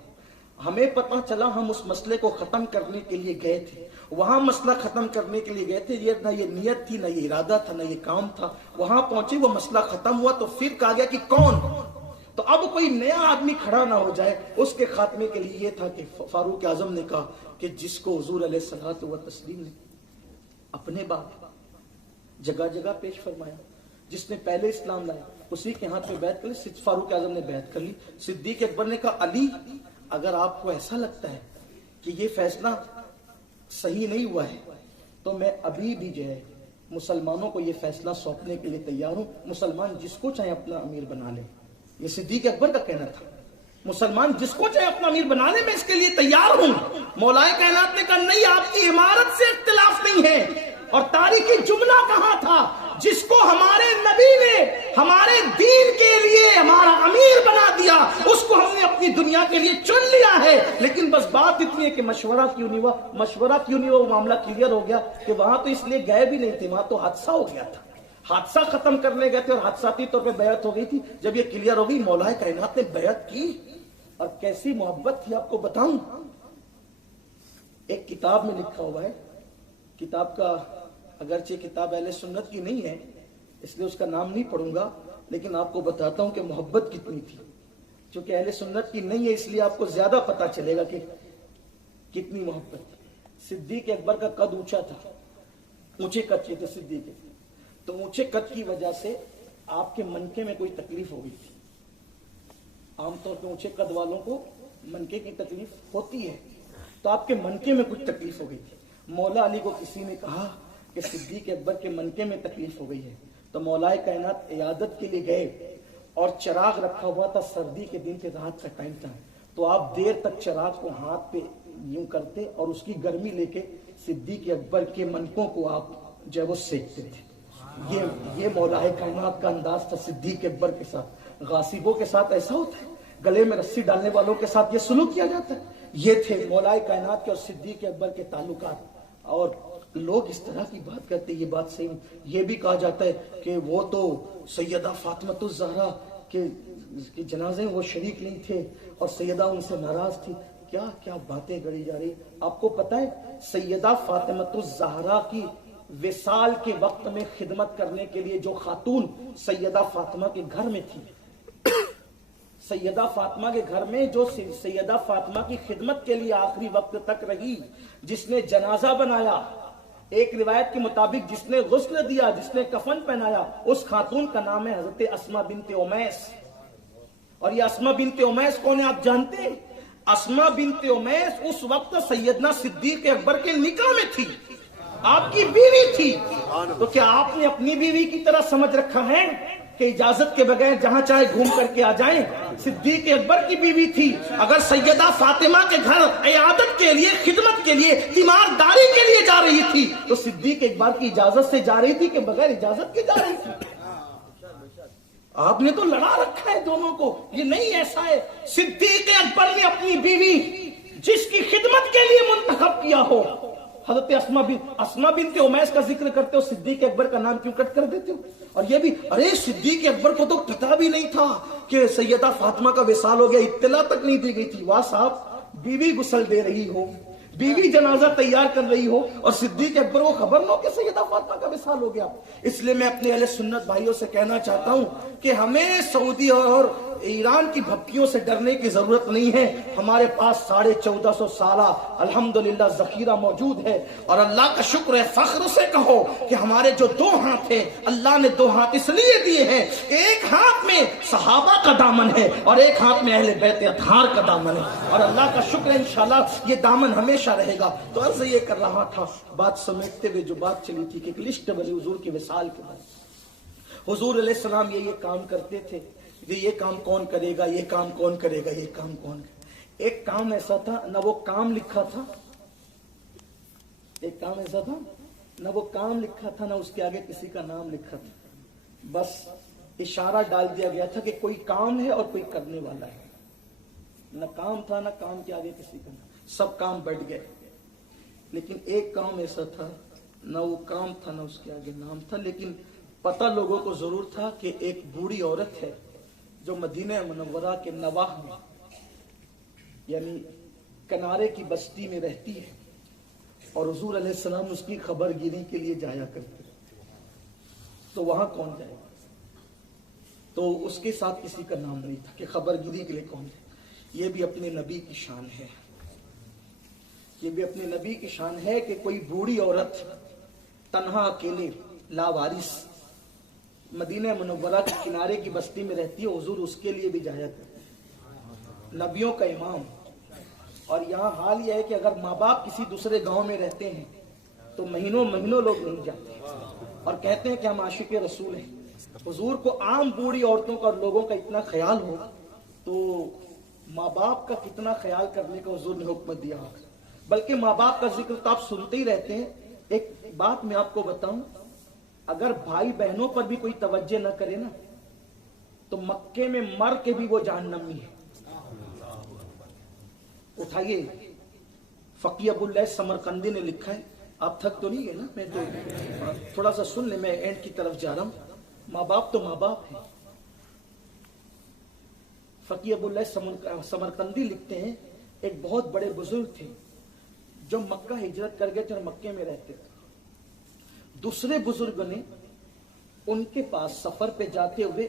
ہمیں پتہ چلا, ہم اس مسئلے کو ختم کرنے کے لیے گئے تھے, وہاں مسئلہ ختم کرنے کے لیے گئے تھے. یہ نہ یہ نیت تھی, نہ یہ ارادہ تھا, نہ یہ کام تھا. وہاں پہنچے, وہ مسئلہ ختم ہوا تو پھر کہا گیا کہ کون. تو اب کوئی نیا آدمی کھڑا نہ ہو جائے. اس کے خاتمے کے لیے یہ تھا کہ فاروق اعظم نے کہا کہ جس کو حضور علیہ الصلوۃ والتسلیم نے اپنے بعد جگہ جگہ پیش فرمایا, جس نے پہلے اسلام لایا, اسی کے ہاتھ میں بیعت کر لی. فاروق اعظم نے بیعت کر لی. صدیق اکبر نے کہا علی اگر آپ کو ایسا لگتا ہے کہ یہ فیصلہ صحیح نہیں ہوا ہے تو میں ابھی بھی جو ہے مسلمانوں کو یہ فیصلہ سونپنے کے لیے تیار ہوں. مسلمان جس کو چاہے اپنا امیر بنا لے. یہ صدیق اکبر کا کہنا تھا, مسلمان جس کو چاہے اپنا امیر بنا لے, میں اس کے لیے تیار ہوں. مولا کائنات نے کہا نہیں, آپ کی عمارت سے اختلاف نہیں ہے. اور تاریخی جملہ کہاں تھا, جس کو ہمارے نبی نے ہمارے دین کے لیے ہمارا امیر بنا دیا, اس کو ہم نے اپنی دنیا کے لیے چن لیا ہے. لیکن بس بات اتنی ہے کہ مشورہ کیوں نہیں ہوا. مشورہ کیوں نہیں ہوا, وہ معاملہ کلیئر ہو گیا کہ وہاں تو اس لیے گئے بھی نہیں تھے, وہاں تو حادثہ ہو گیا تھا. حادثہ ختم کرنے گئے تھے اور حادثاتی طور پہ بیعت ہو گئی تھی. جب یہ کلیئر ہو گئی, مولا کائنات نے بیعت کی. اور کیسی محبت تھی آپ کو بتاؤں. ایک کتاب میں لکھا ہوا ہے, کتاب کا اگرچہ کتاب اہل سنت کی نہیں ہے اس لیے اس کا نام نہیں پڑھوں گا, لیکن آپ کو بتاتا ہوں کہ محبت کتنی تھی. چونکہ اہل سنت کی نہیں ہے اس لیے آپ کو زیادہ پتا چلے گا کہ کتنی محبت تھی. صدیق اکبر کا قد اونچا تھا, اونچے قد کے تھے صدیق. تو اونچے قد کی وجہ سے آپ کے منکے میں کوئی تکلیف ہو گئی تھی. عام طور پہ اونچے قد والوں کو منکے کی تکلیف ہوتی ہے, تو آپ کے منکے میں کچھ تکلیف ہو گئی تھی. مولا علی کو کسی نے کہا کہ صدیق اکبر کے منکے میں تکلیف ہو گئی ہے. تو مولا کائنات عیادت کے لیے گئے اور چراغ رکھا ہوا تھا, سردی کے دن کے رات کا ٹائم تھا. تو آپ دیر تک چراغ کو ہاتھ پہ یوں کرتے اور اس کی گرمی لے کے صدیق اکبر کے منکوں کو آپ جو ہے وہ سینکتے تھے. یہ مولا کائنات کا انداز تھا صدیق اکبر کے ساتھ. غاصبوں کے ساتھ ایسا ہوتا ہے, گلے میں رسی ڈالنے والوں کے ساتھ یہ سلوک کیا جاتا ہے. یہ تھے مولا کائنات کے اور صدیق اکبر کے تعلقات. اور لوگ اس طرح کی بات کرتے, یہ بات صحیح. یہ بھی کہا جاتا ہے کہ وہ تو سیدہ فاطمہ الزہرا کے جنازے میں وہ شریک نہیں تھے اور سیدہ ان سے ناراض تھی. کیا کیا باتیں گڑی جا رہی. آپ کو پتا ہے سیدہ فاطمہ الزہرا کی وصال کے وقت میں خدمت کرنے کے لیے جو خاتون سیدہ فاطمہ کے گھر میں تھی, سیدہ فاطمہ کے گھر میں جو سیدہ فاطمہ کی خدمت کے لیے آخری وقت تک رہی, جس نے جنازہ بنایا, ایک روایت کے مطابق جس نے غسل دیا, جس نے کفن پہنایا, اس خاتون کا نام ہے حضرت اسما بنت امیس. اور یہ اسما بنت امیس کون ہے آپ جانتے ہیں؟ اسما بنت امیس اس وقت سیدنا صدیق اکبر کے نکاح میں تھی، آپ کی بیوی تھی، تو کیا آپ نے اپنی بیوی کی طرح سمجھ رکھا ہے کہ اجازت کے بغیر جہاں چاہے گھوم کر کے آ جائیں؟ صدیق اکبر کی بیوی تھی، اگر سیدہ فاطمہ کے گھر عیادت کے لیے، خدمت کے لیے، تیمارداری کے لیے جا رہی تھی تو صدیق اکبر کی اجازت سے جا رہی تھی کہ بغیر اجازت کے جا رہی تھی؟ آپ نے تو لڑا رکھا ہے دونوں کو، یہ نہیں ایسا ہے۔ صدیق اکبر نے اپنی بیوی جس کی خدمت کے لیے منتخب کیا ہو، حضرت اسما بنت امیس کا ذکر کرتے ہو، صدیق اکبر کا نام کیوں کٹ کر دیتے ہو؟ اور یہ بھی، ارے صدیق اکبر کو تو پتا بھی نہیں تھا کہ سیدہ فاطمہ کا وصال ہو گیا، اطلاع تک نہیں دی گئی تھی۔ واہ صاحب، بیوی غسل دے رہی ہو، بیوی جنازہ تیار کر رہی ہو، اور صدیق اکبر کو خبر نہ ہو کہ سیدہ فاطمہ کا وصال ہو گیا۔ اس لیے میں اپنے اہل سنت بھائیوں سے کہنا چاہتا ہوں کہ ہمیں سعودی اور ایران کی بھپکیوں سے ڈرنے کی ضرورت نہیں ہے۔ ہمارے پاس 1450 سالہ الحمدللہ ذخیرہ موجود ہے، اور اللہ کا شکر ہے، فخر سے کہو کہ ہمارے جو دو ہاتھ ہیں، اللہ نے دو ہاتھ اس لیے دیے ہیں کہ ایک ہاتھ میں صحابہ کا دامن ہے اور ایک ہاتھ میں اہل بیت اطہار کا دامن ہے، اور اللہ کا شکر ہے انشاءاللہ یہ دامن ہمیشہ رہے گا۔ تو عرض یہ کر رہا تھا، بات سمیٹتے ہوئے جو بات چلی تھی کہ ایک لسٹ بنی حضور کے وصال کے بعد، حضور علیہ السلام یہ کام کرتے تھے، یہ کام کون کرے گا، یہ کام کون کرے گا، یہ کام کون کرے گا۔ ایک کام ایسا تھا، نہ وہ کام لکھا تھا، ایک کام ایسا تھا نہ وہ کام لکھا تھا، نہ اس کے آگے کسی کا نام لکھا تھا، بس اشارہ ڈال دیا گیا تھا کہ کوئی کام ہے اور کوئی کرنے والا ہے۔ نہ کام تھا، نہ کام کے آگے کسی کا نام، سب کام بٹ گئے، لیکن ایک کام ایسا تھا، نہ وہ کام تھا، نہ اس کے آگے نام تھا، لیکن پتہ لوگوں کو ضرور تھا کہ ایک بوڑھی عورت ہے جو مدینہ منورہ کے نواح میں، یعنی کنارے کی بستی میں رہتی ہے، اور حضور علیہ السلام اس کی خبر گیری کے لیے جایا کرتے، تو وہاں کون جائے گا؟ تو اس کے ساتھ کسی کا نام نہیں تھا کہ خبر گیری کے لیے کون جائے۔ یہ بھی اپنے نبی کی شان ہے، یہ بھی اپنے نبی کی شان ہے کہ کوئی بوڑھی عورت تنہا اکیلے لاوارث مدینہ منورہ کے کنارے کی بستی میں رہتی ہے، حضور اس کے لیے بھی جایا کرتے، نبیوں کا امام۔ اور یہاں حال یہ ہے کہ اگر ماں باپ کسی دوسرے گاؤں میں رہتے ہیں تو مہینوں مہینوں لوگ نہیں جاتے اور کہتے ہیں کہ ہم عاشق رسول ہیں۔ حضور کو عام بوڑھی عورتوں کا اور لوگوں کا اتنا خیال ہو تو ماں باپ کا کتنا خیال کرنے کا حضور نے حکم دیا ہوگا۔ بلکہ ماں باپ کا ذکر تو آپ سنتے ہی رہتے ہیں۔ ایک بات میں آپ کو بتاؤں، اگر بھائی بہنوں پر بھی کوئی توجہ نہ کرے نا تو مکے میں مر کے بھی وہ جہنمی ہے۔ اٹھائیے، فقی ابو اللہ سمرقندی نے لکھا ہے، آپ تھک تو نہیں گئے نا؟ میں تو تھوڑا سا سن لیں، میں اینڈ کی طرف جا رہا ہوں۔ ماں باپ تو ماں باپ ہیں۔ فقی ابو اللہ سمرقندی لکھتے ہیں، ایک بہت بڑے بزرگ تھے جو مکہ ہجرت کر گئے تھے اور مکے میں رہتے تھے۔ دوسرے بزرگ نے ان کے پاس سفر پہ جاتے ہوئے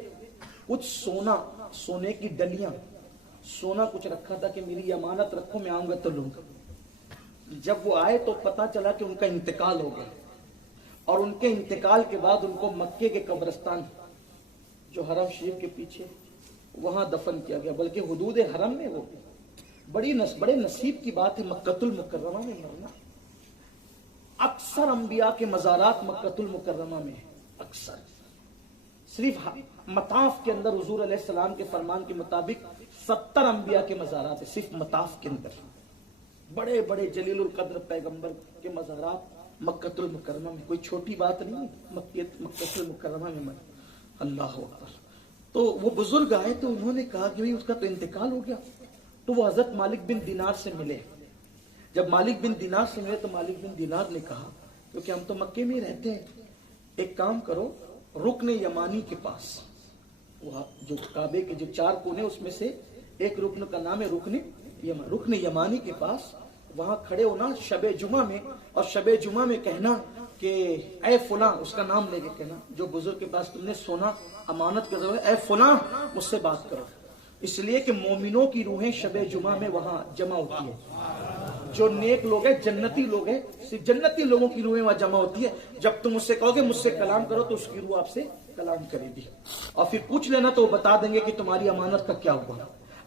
کچھ سونے کی ڈلیاں، سونا کچھ رکھا تھا کہ میری امانت رکھو، میں آؤں گا تو لوں گا۔ جب وہ آئے تو پتا چلا کہ ان کا انتقال ہو گیا، اور ان کے انتقال کے بعد ان کو مکے کے قبرستان جو حرم شریف کے پیچھے وہاں دفن کیا گیا، بلکہ حدود حرم میں وہ بڑے نصیب کی بات ہے مکۃ المکرمہ میں مرنا۔ اکثر انبیاء کے مزارات مکۃ المکرمہ میں ہیں، اکثر۔ صرف مطاف کے اندر حضور علیہ السلام کے فرمان کے مطابق 70 انبیاء کے مزارات ہیں صرف مطاف کے اندر۔ بڑے بڑے جلیل القدر پیغمبر کے مزارات مکۃ المکرمہ میں، کوئی چھوٹی بات نہیں مکۃ المکرمہ میں مرنا۔ اللہ اکبر۔ تو وہ بزرگ آئے تو انہوں نے کہا کہ اس کا تو انتقال ہو گیا، تو وہ حضرت مالک بن دینار سے ملے۔ جب مالک بن دینار سے ملے تو مالک بن دینار نے کہا کیونکہ ہم تو مکے میں رہتے ہیں، ایک کام کرو، رکن یمانی کے پاس، وہ جو کعبے کے جو 4 کونے اس میں سے ایک رکن کا نام ہے رکن یمانی کے پاس، وہاں کھڑے ہونا شب جمعہ میں، اور شب جمعہ میں کہنا کہ اے فلاں، اس کا نام لے کے کہنا جو بزرگ کے پاس تم نے سونا امانت کر دو، اے فلاں مجھ سے بات کرو۔ اس لیے کہ مومنوں کی روحیں شب جمعہ میں وہاں جمع ہوتی ہے، جو نیک لوگ ہیں، جنتی لوگ ہیں، صرف جنتی لوگوں کی روحیں وہاں جمع ہوتی ہے۔ جب تم اس سے کہو گے مجھ سے کلام کرو تو اس کی روح آپ سے کلام کرے گی، اور پھر پوچھ لینا تو وہ بتا دیں گے کہ تمہاری امانت کا کیا ہوا۔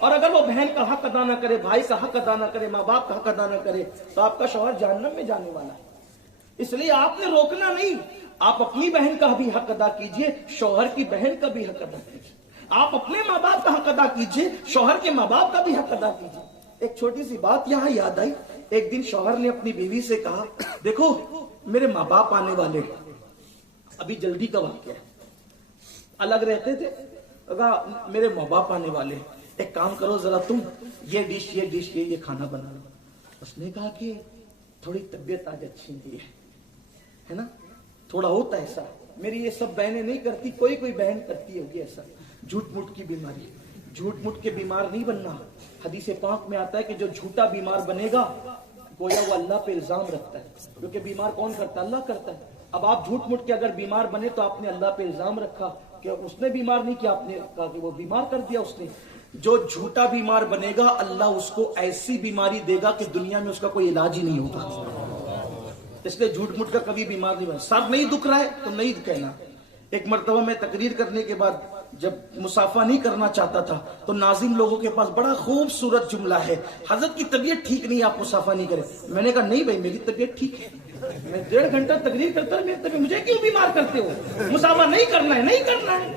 اور اگر وہ بہن کا حق ادا نہ کرے، بھائی کا حق ادا نہ کرے، ماں باپ کا حق ادا نہ کرے، تو آپ کا شوہر جہنم میں جانے والا ہے۔ اس لیے آپ نے روکنا نہیں، آپ اپنی بہن کا بھی حق ادا کیجئے، شوہر کی بہن کا بھی حق ادا کیجئے۔ آپ اپنے ماں باپ کا حق ادا کیجئے، شوہر کے ماں باپ کا بھی حق ادا کیجئے۔ ایک چھوٹی سی بات یہاں یاد آئی، ایک دن شوہر نے اپنی بیوی سے کہا، دیکھو میرے ماں باپ آنے والے، ابھی جلدی کا واقعہ ہے، الگ رہتے تھے، کہا میرے ماں باپ آنے والے، ایک کام کرو ذرا تم یہ ڈش یہ کھانا بنا لو۔ اس نے کہا کہ تھوڑی طبیعت آج اچھی نہیں ہے نا، تھوڑا ہوتا ہے ایسا، میری یہ سب بہنیں نہیں کرتی، کوئی بہن کرتی ہوگی ایسا، جھوٹ موٹ کی بیماری، جھوٹ موٹ کے بیمار نہیں بننا۔ حدیث پاک میں آتا ہے کہ جو جھوٹا بیمار بنے گا گویا وہ اللہ پہ الزام رکھتا ہے، کیونکہ بیمار کون کرتا ہے؟ اللہ کرتا ہے۔ اب آپ جھوٹ موٹ کے اگر بیمار بنے تو آپ نے اللہ پہ الزام رکھا کہ اس نے بیمار نہیں کیا، آپ نے کہا کہ وہ بیمار کر دیا اس نے۔ جو جھوٹا بیمار بنے گا اللہ اس کو ایسی بیماری دے گا کہ دنیا میں اس کا کوئی علاج ہی نہیں ہوگا۔ اس لیے جھوٹ موٹ کا کبھی بیمار نہیں بنا۔ سر نہیں دکھ رہا ہے تو نہیں کہنا۔ ایک مرتبہ میں تقریر کرنے کے بعد جب مسافہ نہیں کرنا چاہتا تھا تو ناظرین لوگوں کے پاس بڑا خوبصورت جملہ ہے، حضرت کی طبیعت ٹھیک نہیں، آپ مسافہ نہیں کریں۔ میں نے کہا نہیں بھائی میری طبیعت ٹھیک ہے، میں 1.5 گھنٹہ تقریر کرتا ہوں، میری طبیعت، مجھے کیوں بیمار کرتے ہو؟ مسافہ نہیں کرنا ہے، نہیں کرنا ہے،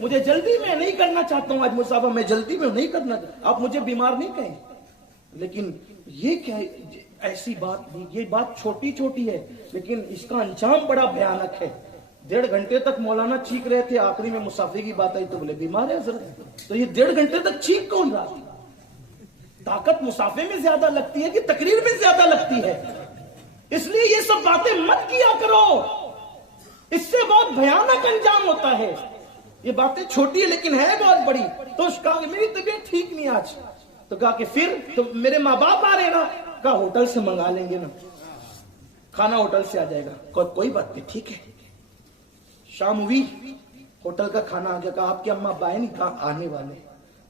مجھے جلدی میں نہیں کرنا چاہتا ہوں آج مسافہ، میں جلدی میں نہیں کرنا، آپ مجھے بیمار نہیں کہیں۔ لیکن یہ کیا ایسی بات نہیں، یہ بات چھوٹی چھوٹی ہے لیکن اس کا انجام بڑا بھیانک ہے۔ 1.5 گھنٹے تک مولانا چیخ رہے تھے، آخری میں مسافر کی بات آئی تو بولے بیمار ہے حضرت۔ تو یہ 1.5 گھنٹے تک چیخ کون رہا؟ طاقت مسافر میں زیادہ لگتی ہے کہ تقریر میں زیادہ لگتی ہے؟ اس لیے یہ سب باتیں مت کیا کرو، اس سے بہت بھیانک انجام ہوتا ہے۔ یہ باتیں چھوٹی ہے لیکن ہے بہت بڑی۔ تو اس کہا کہ میری طبیعت ٹھیک نہیں آج، تو کہا کہ پھر تو میرے ماں باپ آ رہے نا، کہا ہوٹل سے منگا لیں گے نا، کھانا ہوٹل سے آ جائے گا، کوئی بات نہیں ٹھیک ہے۔ شام ہوئی، ہوٹل کا کھانا آ گیا، کہا آپ کے اماں ابا آئے نہیں؟ کہا آنے والے۔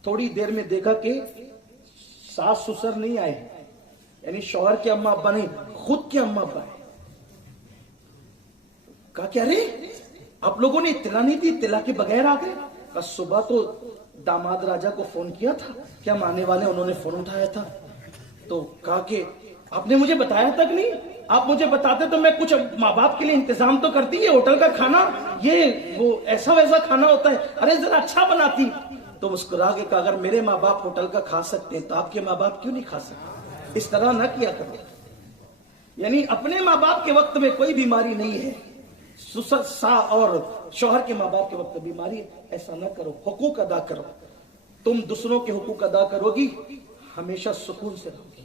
تھوڑی دیر میں دیکھا کہ ساس سسر نہیں آئے، یعنی شوہر کے اماں ابا نہیں، خود کے اماں ابا آئے۔ کہا کہ ارے آپ لوگوں نے اطلاع نہیں دی، اطلاع کے بغیر آ گئے؟ کہا صبح تو داماد راجا کو فون کیا تھا کہ ہم آنے والے، انہوں نے فون اٹھایا تھا، تو کہا کہ آپ نے مجھے بتایا تک نہیں، آپ مجھے بتاتے تو میں کچھ ماں باپ کے لیے انتظام تو کرتی، یہ ہوٹل کا کھانا یہ وہ ایسا ویسا کھانا ہوتا ہے، ارے ذرا اچھا بناتی۔ تو مسکرا کے کہا اگر میرے ماں باپ ہوٹل کا کھا سکتے ہیں تو آپ کے ماں باپ کیوں نہیں کھا سکتے؟ اس طرح نہ کیا کرو، یعنی اپنے ماں باپ کے وقت میں کوئی بیماری نہیں ہے، سسر سا اور شوہر کے ماں باپ کے وقت بیماری، ایسا نہ کرو، حقوق ادا کرو۔ تم دوسروں کے حقوق ادا کرو گی ہمیشہ سکون سے رہو گی۔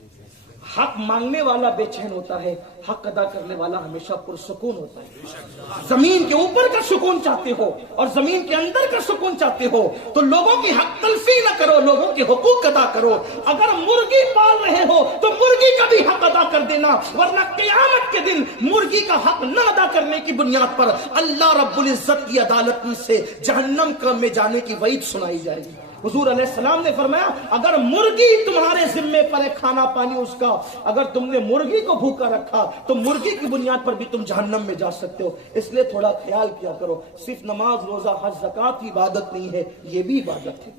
حق مانگنے والا بے چین ہوتا ہے، حق ادا کرنے والا ہمیشہ پرسکون ہوتا ہے۔ زمین کے اوپر کا سکون چاہتے ہو اور زمین کے اندر کا سکون چاہتے ہو تو لوگوں کی حق تلفی نہ کرو، لوگوں کے حقوق ادا کرو۔ اگر مرغی پال رہے ہو تو مرغی کا بھی حق ادا کر دینا، ورنہ قیامت کے دن مرغی کا حق نہ ادا کرنے کی بنیاد پر اللہ رب العزت کی عدالت سے جہنم میں جانے کی وعید سنائی جائے گی۔ حضور علیہ السلام نے فرمایا اگر مرغی تمہارے ذمے پر ہے، کھانا پانی اس کا، اگر تم نے مرغی کو بھوکا رکھا تو مرغی کی بنیاد پر بھی تم جہنم میں جا سکتے ہو۔ اس لیے تھوڑا خیال کیا کرو، صرف نماز روزہ حج زکات کی عبادت نہیں ہے، یہ بھی عبادت ہے۔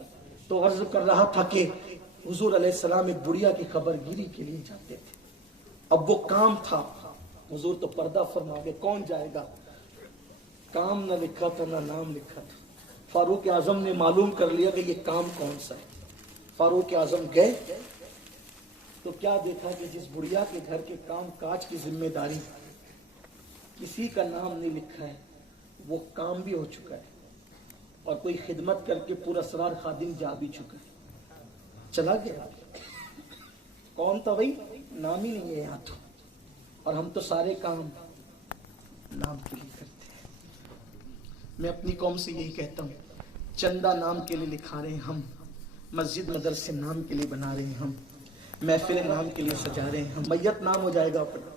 تو عرض کر رہا تھا کہ حضور علیہ السلام ایک بڑھیا کی خبر گیری کے لیے جاتے تھے، اب وہ کام تھا، حضور تو پردہ فرما گئے، کون جائے گا؟ کام نہ لکھا تھا نہ نام لکھا تھا۔ فاروق اعظم نے معلوم کر لیا کہ یہ کام کون سا ہے۔ فاروق اعظم گئے تو کیا دیکھا کہ جس بڑھیا کے گھر کے کام کاج کی ذمہ داری کسی کا نام نہیں لکھا ہے، وہ کام بھی ہو چکا ہے اور کوئی خدمت کر کے پورا اسرار خادم جا بھی چکا ہے، چلا گیا۔ کون تھا بھائی؟ نام ہی نہیں ہے یہاں تو، اور ہم تو سارے کام نام کے لیے کرتے ہیں۔ میں اپنی قوم سے یہی کہتا ہوں، چندہ نام کے لیے لکھا رہے ہیں ہم، مسجد مدرسے نام کے لیے بنا رہے ہیں ہم، محفل نام کے لیے سجا رہے ہیں ہم، میت نام ہو جائے گا اپنا۔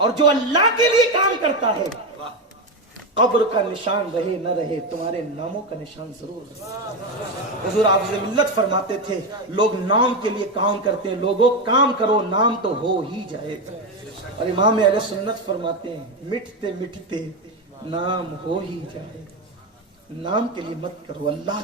اور جو اللہ کے لیے کام کرتا ہے، قبر کا نشان رہے نہ رہے تمہارے ناموں کا نشان ضرور رہے۔ حضور حافظ ملت فرماتے تھے لوگ نام کے لیے کام کرتے ہیں، لوگوں کام کرو نام تو ہو ہی جائے گا۔ اور امام اہل سنت فرماتے ہیں مٹتے مٹتے نام ہو ہی جائے، نام کے لیے مت کرو، اللہ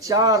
4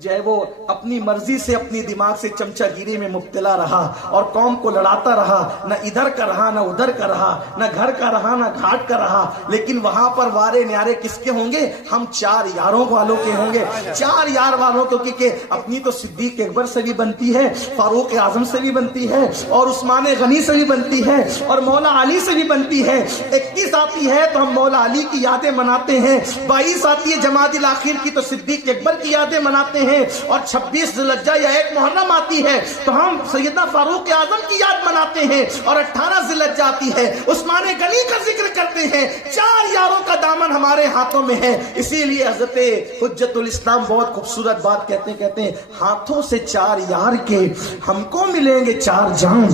جو ہے وہ اپنی مرضی سے اپنی دماغ سے چمچہ گیری میں مبتلا رہا اور قوم کو لڑاتا رہا، نہ ادھر کا رہا نہ ادھر کا رہا، نہ گھر کا رہا نہ گھاٹ کا رہا، لیکن وہاں پر وارے نیارے کس کے ہوں گے؟ ہم 4 یاروں والوں کے ہوں گے، 4 یار والوں کو، کیونکہ اپنی تو صدیق اکبر سے بھی بنتی ہے، فاروق اعظم سے بھی بنتی ہے، اور عثمان غنی سے بھی بنتی ہے، اور مولا علی سے بھی بنتی ہے۔ 21 آتی ہے تو ہم مولا علی کی یادیں مناتے ہیں، 22 آتی ہے جمادی الاخر کی تو صدیق اکبر کی یادیں مناتے ہیں، اور 26 ذی الحجہ یا 1 محرم آتی ہے تو ہم سیدنا فاروق اعظم کی یاد مناتے ہیں، اور 18 ذی الحجہ آتی ہے عثمان غنی کا ذکر کرتے ہیں۔ 4 یاروں کا دامن ہمارے ہاتھوں میں ہے، اسی لیے حضرت حجت الاسلام بہت خوبصورت بات کہتے ہیں، ہاتھوں سے 4 یار کے ہم کو ملیں گے 4 جام۔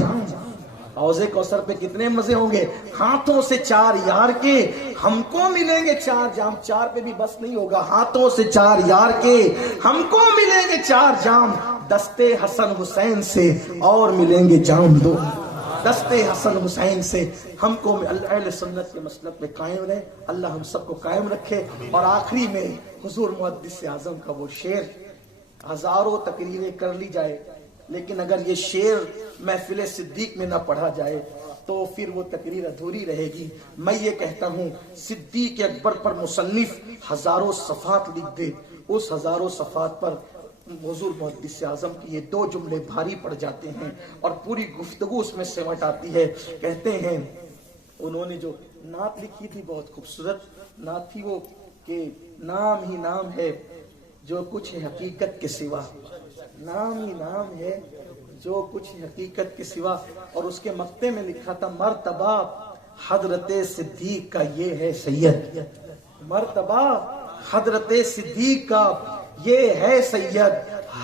حوض کوثر پہ کتنے مزے ہوں گے، ہاتھوں سے 4 یار کے ہم کو ملیں گے 4 جام۔ 4 پہ بھی بس نہیں ہوگا، ہاتھوں سے 4 یار کے ہم کو ملیں گے 4 جام، دستے حسن حسین سے اور ملیں گے جام 2۔ دستے حسن حسین سے ہم کو اہل سنت کے مسلک میں قائم رہے، اللہ ہم سب کو قائم رکھے۔ اور آخری میں حضور محدث اعظم کا وہ شعر، ہزاروں تقریریں کر لی جائے لیکن اگر یہ شعر محفل صدیق میں نہ پڑھا جائے تو پھر وہ تقریر ادھوری رہے گی۔ میں یہ کہتا ہوں صدیق اکبر پر مصنف ہزاروں صفحات لکھ دے، اس ہزاروں صفحات پر حضور محدث اعظم کی یہ 2 جملے بھاری پڑ جاتے ہیں اور پوری گفتگو اس میں سمٹ آتی ہے۔ کہتے ہیں انہوں نے جو نعت لکھی تھی، بہت خوبصورت نعت تھی وہ، کہ نام ہی نام ہے جو کچھ ہے حقیقت کے سوا، نام ہی نام ہے جو کچھ حقیقت کے سوا، اور اس کے مقطع میں لکھا تھا مرتبہ حضرت صدیق کا یہ ہے سید، مرتبہ حضرت صدیق کا یہ ہے سید،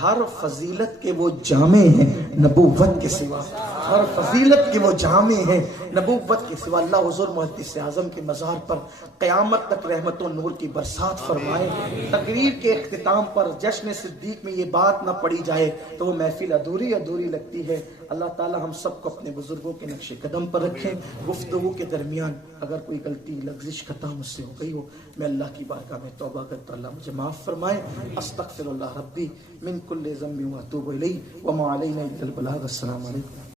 ہر فضیلت کے وہ جامع ہیں نبوت کے سوا، ہر فضیلت کے وہ جامع ہیں نبوت کے سوا۔ اللہ حضور محدث اعظم کے مزار پر قیامت تک رحمت و نور کی برسات فرمائے۔ تقریر کے اختتام پر جشن صدیق میں یہ بات نہ پڑی جائے تو وہ محفل ادھوری لگتی ہے۔ اللہ تعالی ہم سب کو اپنے بزرگوں کے نقش قدم پر رکھے۔ گفتگو کے درمیان اگر کوئی غلطی لغزش خطا مجھ سے ہو گئی ہو، میں اللہ کی بارگاہ میں توبہ کرتا اللہ مجھے معاف فرمائے۔ استغفر اللہ ربی من کل ذنب واتوب الیہ وما علینا الا البلاغ۔ السلام علیکم۔